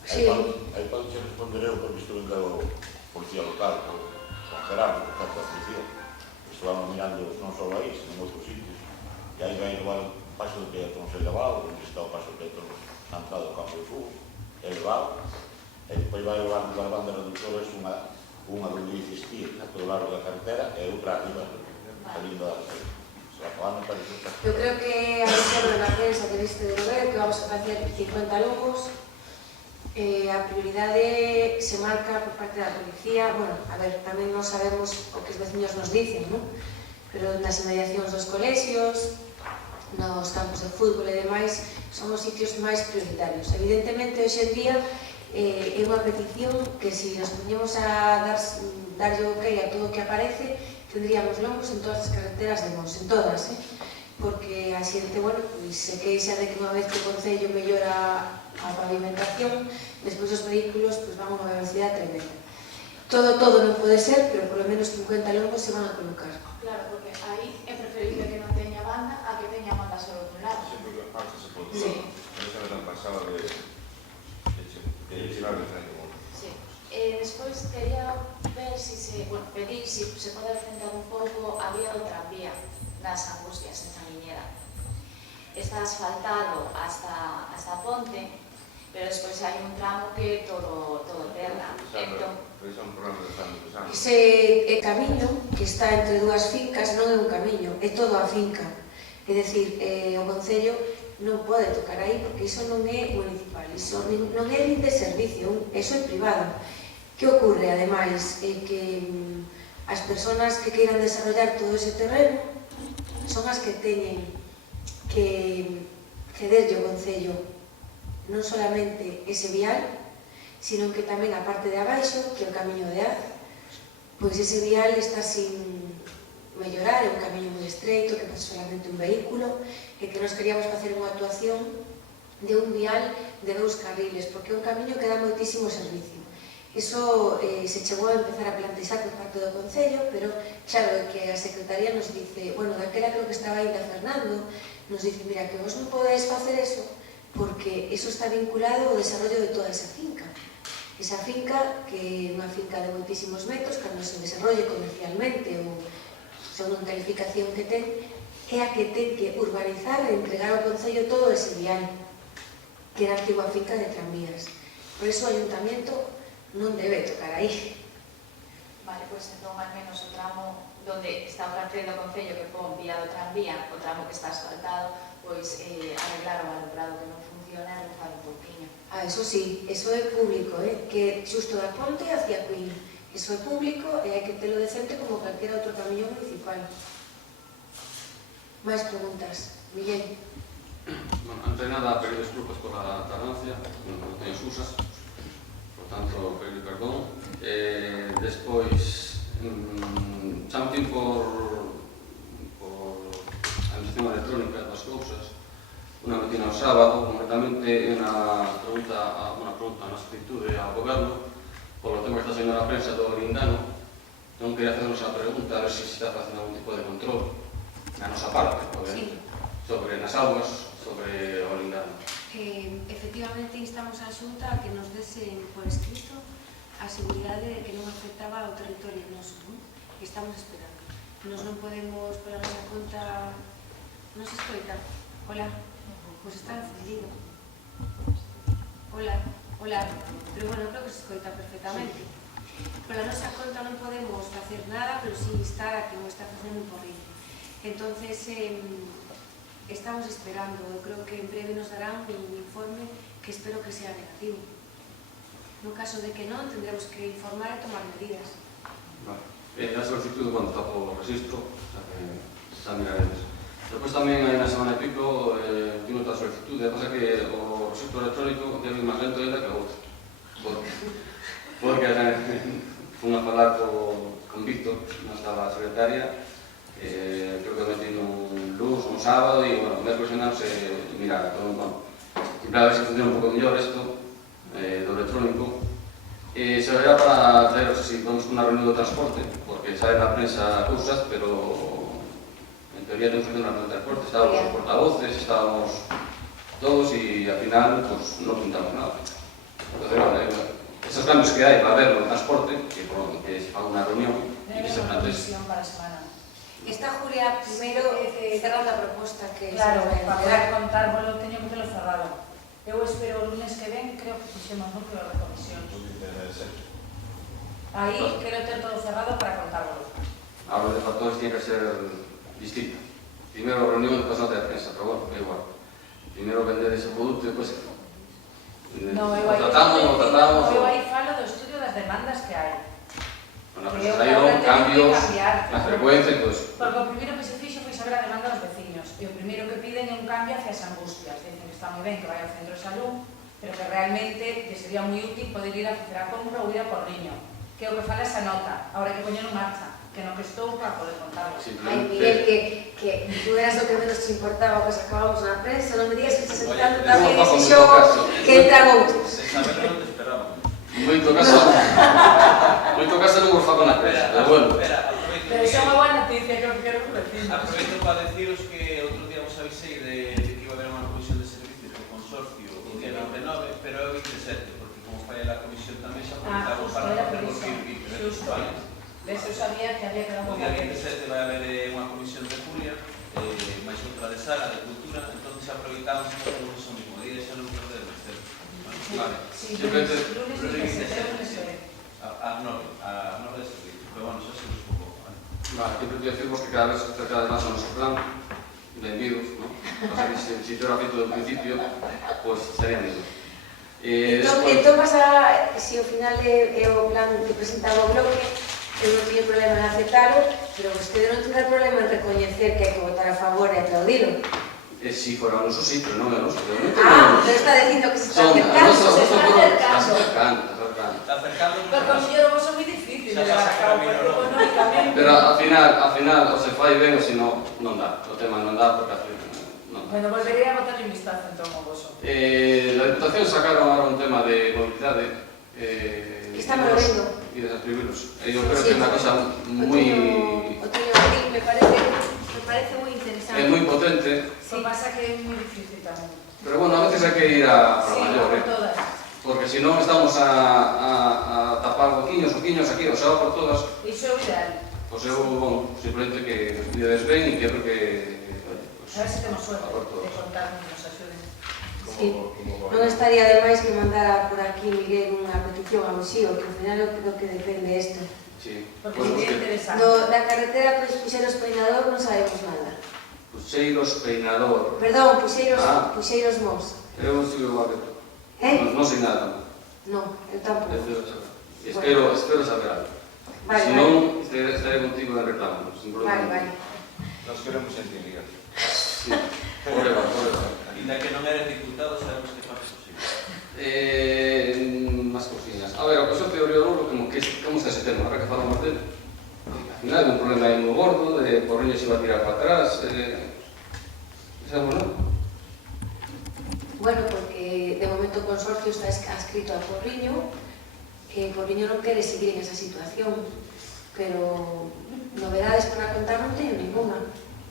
aí pode se responder eu, porque estuve en cargo policía local, con Gerardo, por parte da policía. Estábamos mirando non só aí, sino en outros sitios. E aí vai igual o paso do peatón elevado, onde está o paso do peatón na entrada do campo de fútbol, elevado. E depois vai levar das bandas reductoras unha donde dice esquí, a todo largo da carretera, e outra arriba, salindo da carretera. Eu creo que a reserva na prensa que viste de ver que vamos a facer 50 longos. A prioridade se marca por parte da policía. Bueno, a ver, tamén non sabemos o que os veciños nos dicen, non? Pero nas inmediacións dos colexios, nos campos de fútbol e demais, son os sitios máis prioritarios. Evidentemente, hoxe en día é unha petición que se nos poñemos a darlle o ok a todo o que aparece, tendríamos longos en todas as carreteras de Mos, en todas, porque a xente, bueno, se queixa de que unha vez que o Concello mellora a pavimentación, despois os vehículos van a unha velocidade tremenda. Todo non pode ser, pero polo menos 50 longos se van a colocar. Claro, porque aí é preferible que non teña banda a que teña banda solo dun lado. Sí, porque aparte se pode. Sí. Esa era a pasada de llevar el tren de moto. Sí. Despois quería ver pedir se pode recentar un pouco a vía do tranvía das Angustias en Sanguiñeda. Está asfaltado hasta a ponte, pero despois hai un tramo que é todo terra. Ese camiño que está entre dúas fincas non é un camiño, é todo a finca. É dicir, o Concello non pode tocar aí porque iso non é municipal, iso non é nin de servicio, iso é privado. Que ocorre, ademais, é que as persoas que queiran desarrollar todo ese terreno son as que teñen que cederlle ao Concello non solamente ese vial, sino que tamén a parte de abaixo, que é o camiño de Ar, pois ese vial está sin mellorar, é un camiño moi estreito que pasa solamente un vehículo e que nos queríamos facer unha actuación de un vial de 2 carriles, porque é un camiño que dá moitísimo servicio. Iso se chegou a empezar a plantexar por parte do Concello, pero claro, que a Secretaría nos dice, bueno, daquela creo que estaba ainda Fernando, nos dice, mira, que vos non podedes facer eso, porque eso está vinculado ao desarrollo de toda esa finca. Esa finca, que é unha finca de moitísimos metros, cando se desarrolle comercialmente ou según a calificación que ten, é a que ten que urbanizar e entregar ao Concello todo ese vial, que era a antigua finca de tranvías. Por iso o Ayuntamiento non debe tocar aí. Vale, pois entón al menos o tramo donde está o cartel do Concello que pon vía do tranvía, o tramo que está asfaltado, pois arreglar o alumbrado que non funciona e rozar un pouquinho. Eso sí, eso é público, que xusto da Ponte hacia Queen. Eso é público e hai que telo decente como calquera outro camiño municipal. Máis preguntas? Miguel. Bueno, antes de nada, pedir disculpas por la tardancia, non teño excusas, por tanto, pedir perdón. Despois, xa me tin por a administración electrónica das cousas, unha matina ao sábado, concretamente unha pregunta na escritura ao goberno, polo tema que está saindo na prensa do Lindano. Non quería hacernos a pregunta, a ver se está facendo algún tipo de control, na nosa parte, obviamente, sobre nas augas, sobre o Lindano. Efectivamente, instamos a Xunta a que nos desen por escrito a seguridade de que non afectaba ao territorio noso, non? Estamos esperando. Nos non podemos, pola nosa conta, non se escoita. Hola, pois está encendido. Hola, hola, pero bueno, creo que se escoita perfectamente. Pola nosa conta non podemos facer nada, pero sí instar a que non está facendo un porrillo. Entonces, estamos esperando, eu creo que en breve nos darán un informe que espero que sea negativo. No caso de que non, tendremos que informar e tomar medidas. Vale. A solicitud, bueno, está por registro, o sea que xa miraremos. Despois tamén hai na semana e pico, tiene outra solicitud, e pasa que o registro electrónico debe ir máis lento ainda que o outro. Porque fun a falar con Víctor, non estaba a secretaria, creo que metí un luz, un sábado, e, bueno, o mércoles non se mira, todo, bueno, y para ver se funciona un pouco mellor isto, do electrónico. Se verá para traer, si vamos con unha reunión do transporte, porque sale na prensa cousas, pero en teoría temos que hacer unha reunión de transporte. Estábamos os portavoces, estábamos todos e al final pues, non pintamos nada. Entonces, bueno, esos cambios que hai para ver no transporte, que se faga unha reunión e que se plantees. Está Julia primeiro cerrando a proposta que claro, se para poder contárvolo, teño que telo cerrado. Eu espero o lunes que ven, creo que puxemos núcleo de comisión. Aí quero ter todo cerrado para contárvolo. A orden de factores tiene que ser distinta. Primeiro reunión, despois nota de prensa, pero bueno, é igual. Primeiro vender ese produto e despois Eu aí falo do estudio das demandas que hai. Bueno, pero se traíron cambios na frecuencia e todo eso. Porque o primeiro que se fixo foi saber a demanda dos veciños. E o primeiro que piden é un cambio hacia as angustias. Dicen que está moi ben que vai ao centro de salud, pero que realmente que sería moi útil poder ir a facer a compra ou ir a Porriño. Que é o que fala esa nota. Ahora hai que poñer en marcha. Que no que estou para poder contarlo. Ai, Miguel, que tú eras o que menos te importaba que sacábamos na prensa, non me digas que estás sentando tamén ese xogo que entran outros. Moito caso non vos fago na prensa, pero bueno. Pero iso é unha boa noticia que eu quero decir. Aproveito para deciros que outro día vos avisei de que iba a haber unha comisión de servicios do consorcio o día 29, pero é o 27, porque como falla a comisión tamén xa aproveitamos para facer vos ir, vale? Eso sabía que había quedado o día 27 vai haber unha comisión de Julia, máis outra de Sala, de Cultura, entón xa aproveitamos para facer o mismo día e xa non perder o tempo. Vale. Lunes 27, ás 9 de servicio, pero bueno, xa se nos pouco. Vale, sempre te decimos que cada vez se acerca más a nuestro plan, benvidos, ¿no? O sea, si te lo has visto desde el principio, pues serían eso. Entón pasa, se ao final é o plan que presentaba o bloque, eu non teño problema en aceptalo, pero vostede non tendrá problema en recoñecer que hai que votar a favor e aplaudilo. Si fuera un uso, sí, pero non é noso. Pero está dicindo que se está acercando. Se está acercando. Está acercando. Pero con mellor vos son moi difícil. de levar a cabo, porque económicamente... Pero ao final, o se fai ben, ou se non dá. O tema non dá, porque ao final non dá. Bueno, volvería a botar un vistazo entón ao voso. La Diputación sacaron ahora un tema de movilidade Estamos vendo. e de escribirlos. Eu creo que é unha cosa moi... O teño aquí, me parece moi interesante. É moi potente. Sí, pasa que é moi difícil tamén. Pero bueno, a veces hai que ir a Sí, maior, por todas. porque se non estamos a tapar boquiños aquí, o sea, por todas. Iso é o ideal. Pois eu, bon, simplemente que nos pides ben e que creo que... A ver se temos suerte de contar que nos axuden. Sí, non estaría de máis que mandara por aquí Miguel unha petición ao Xío, que ao final eu creo que depende isto. Sí. Porque sería interesante. Da carretera Puxeiros Peinador non sabemos nada. Puxeiros Peinador. Perdón, Puxeiros Mos. Eu sigo igual que tú. Non sei nada. Non, eu tampouco. Espero saber algo. Vale, Se non, estaré contigo en reclamo. Vale. Nos queremos sentir, Miguel. Sí, forever. Ainda que non eres diputado, sabemos que faz posible. Más cosillas. A ver, o consorcio de Río Douro, como está ese tema? Ahora que falamos dele. Al final hai un problema aí moi gordo, de Porriño se va a tirar para atrás. Sabemos, non? Bueno, porque de momento o consorcio está adscrito a Porriño, que Porriño non quere seguir en esa situación, pero novedades para contar non teño ninguna.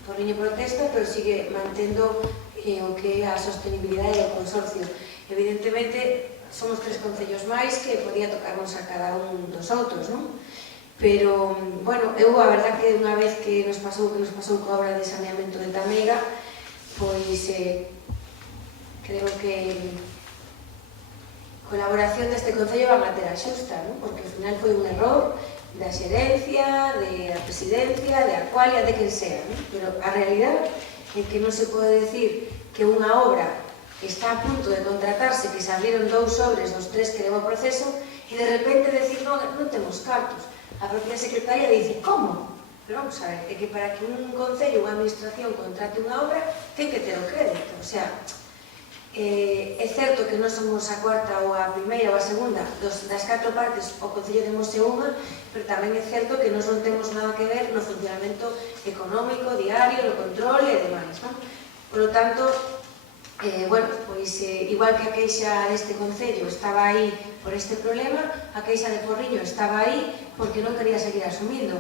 Porriño protesta, pero sigue mantendo o que é a sostenibilidade do consorcio. Evidentemente, somos 3 concellos máis que podía tocarnos a cada un dos outros, non? Pero, bueno, eu a verdad que unha vez que nos pasou coa obra de saneamento de Tamega, pois creo que colaboración deste concello van a ter a xusta, non? Porque ao final foi un error da xerencia, da presidencia, de Aqualia, de quen sea, non? Pero a realidade é que non se pode decir que unha obra está a punto de contratarse, que se abriron 2 sobres dos 3 que leva o proceso, e de repente decir, non temos cartos. A propia secretaria dice, como? Pero vamos a ver, é que para que un concello, unha administración contrate unha obra, ten que ter o crédito. O sea, é certo que non somos a cuarta ou a primeira ou a segunda das 4 partes, o concello de Mos é unha, pero tamén é certo que non temos nada que ver no funcionamento económico, diario, no control e demais, non? Por lo tanto, bueno, pois igual que a queixa deste concello estaba aí por este problema, a queixa de Porriño estaba aí porque non quería seguir asumindo.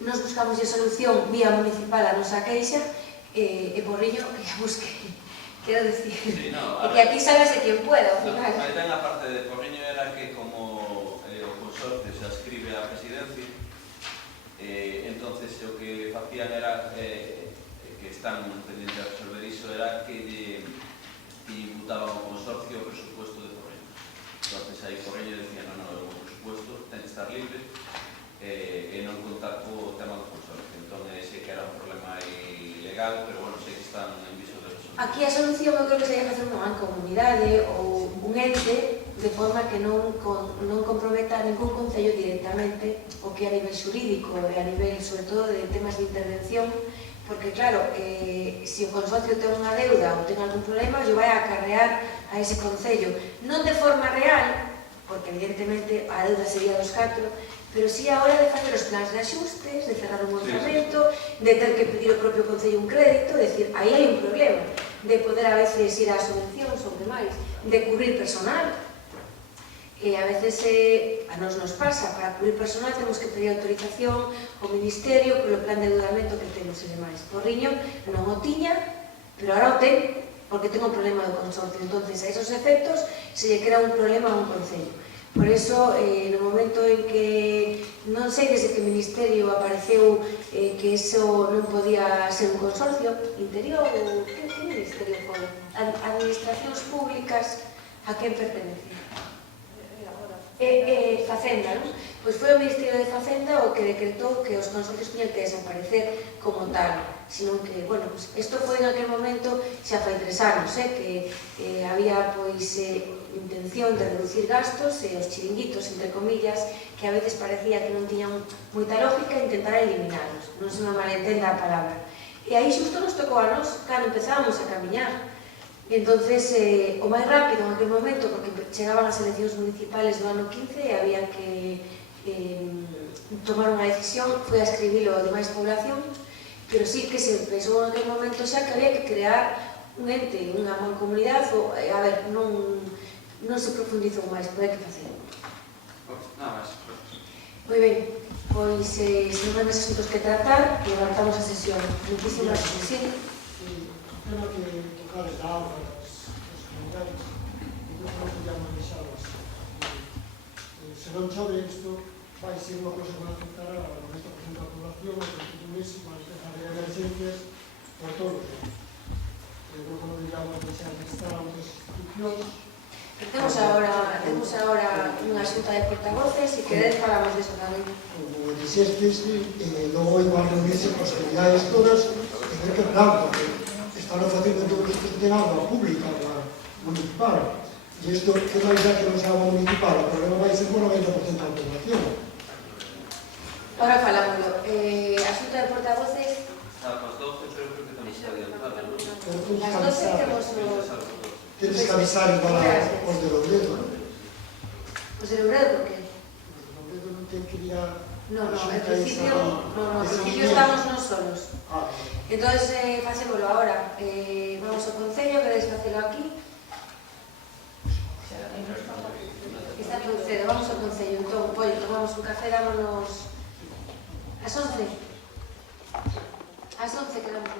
Nos buscamos a solución vía municipal a nosa queixa e Porriño que a busque. Quero dicir, é que aquí ságase quen pueda, ao final. Aí ten a parte de Porriño era que como o consorcio se ascribe á presidencia, entonces o que facían era que están pendientes de resolver iso era que imputaban ao consorcio o presupuesto de Porriño. Entonces aí Porriño decía, non, o presupuesto ten que estar libre e non contar co tema do consorcio. Entón, sei que era un problema ilegal, pero bueno, sei que están en viso de resolver. Aquí a solución eu creo que sería facer unha comunidade ou un ente de forma que non comprometa a ningún concello directamente o que a nivel xurídico e a nivel, sobre todo, de temas de intervención, porque claro, se o consorcio ten unha deuda ou ten algún problema, yo vai a acarrear a ese concello, non de forma real, porque evidentemente a deuda sería dos 4, pero sí a hora de facer os plans de axustes, de cerrar un orzamento, de ter que pedir ao propio concello un crédito, é dicir, aí hai un problema, de poder a veces ir ás subvencións ou demais, de cubrir personal, e a veces a nos pasa, para cubrir personal temos que pedir autorización ao Ministerio polo plan de endeudamento que temos e demais. Porriño non o tiña, pero ahora o ten, porque ten un problema do consorcio. Entonces, a esos efectos se lle crea un problema a un concello. Por eso, no momento en que, non sei desde que o Ministerio apareceu que eso non podía ser un consorcio, Interior, ou que Ministerio foi? Administracións públicas, a quen pertenece? Facenda, non? Pois foi o Ministerio de Facenda o que decretou que os consorcios tiñan que desaparecer como tal, senón que, bueno, pues, isto foi en aquel momento xa fai 3 anos, que había, pois, intención de reducir gastos e os chiringuitos, entre comillas, que a veces parecía que non tiñan moita lógica, intentar eliminarlos, non se me malentenda a palabra. E aí xusto nos tocou a nos, cando empezábamos a camiñar. E entonces, o máis rápido en aquel momento, porque chegaban as eleccións municipales do ano 15 e había que tomaron a decisión, foi a escribilo de máis población, pero sí que se pensou en aquel momento xa que había que crear un ente, unha mancomunidade, a ver, non se profundizou máis, pero hai que facelo. Nada máis. Moi ben, pois se non hai máis asuntos que tratar, levantamos a sesión. Muchísimas gracias. O tema que tocades da auga das comunidades, eu creo que ya non deixabas. Se non chove isto, vai ser unha cosa que vai afectar a 90% da población, e que todo iso vai empezar a haber emergencias por todos os lados. Eu creo que non deberíamos deixar de estar a outras institucións. Temos agora unha xunta de portavoces, se queredes falamos disso tamén. Como dixestes, logo igual reunirse con as comunidades todas e ver que plan, porque están facendo todo isto de agua pública, agua municipal. E isto, que vai xa que non sea agua municipal, o problema vai ser por 90% da población. Ahora falámoslo. A xunta de portavoces, Hasta las 12 creo que tamén está adiantada. as 12 temos o... Tienes que avisar igual os de Louredo, non? Os de Louredo, por que? Louredo non ten que ir a... No, en principio estamos non solos. Entón, facémoslo agora. Vamos ao Concello, queréis facelo aquí? Está todo cedo, vamos ao Concello. Entón, oi, tomamos un café, dámonos... As 11. As 11 quedamos.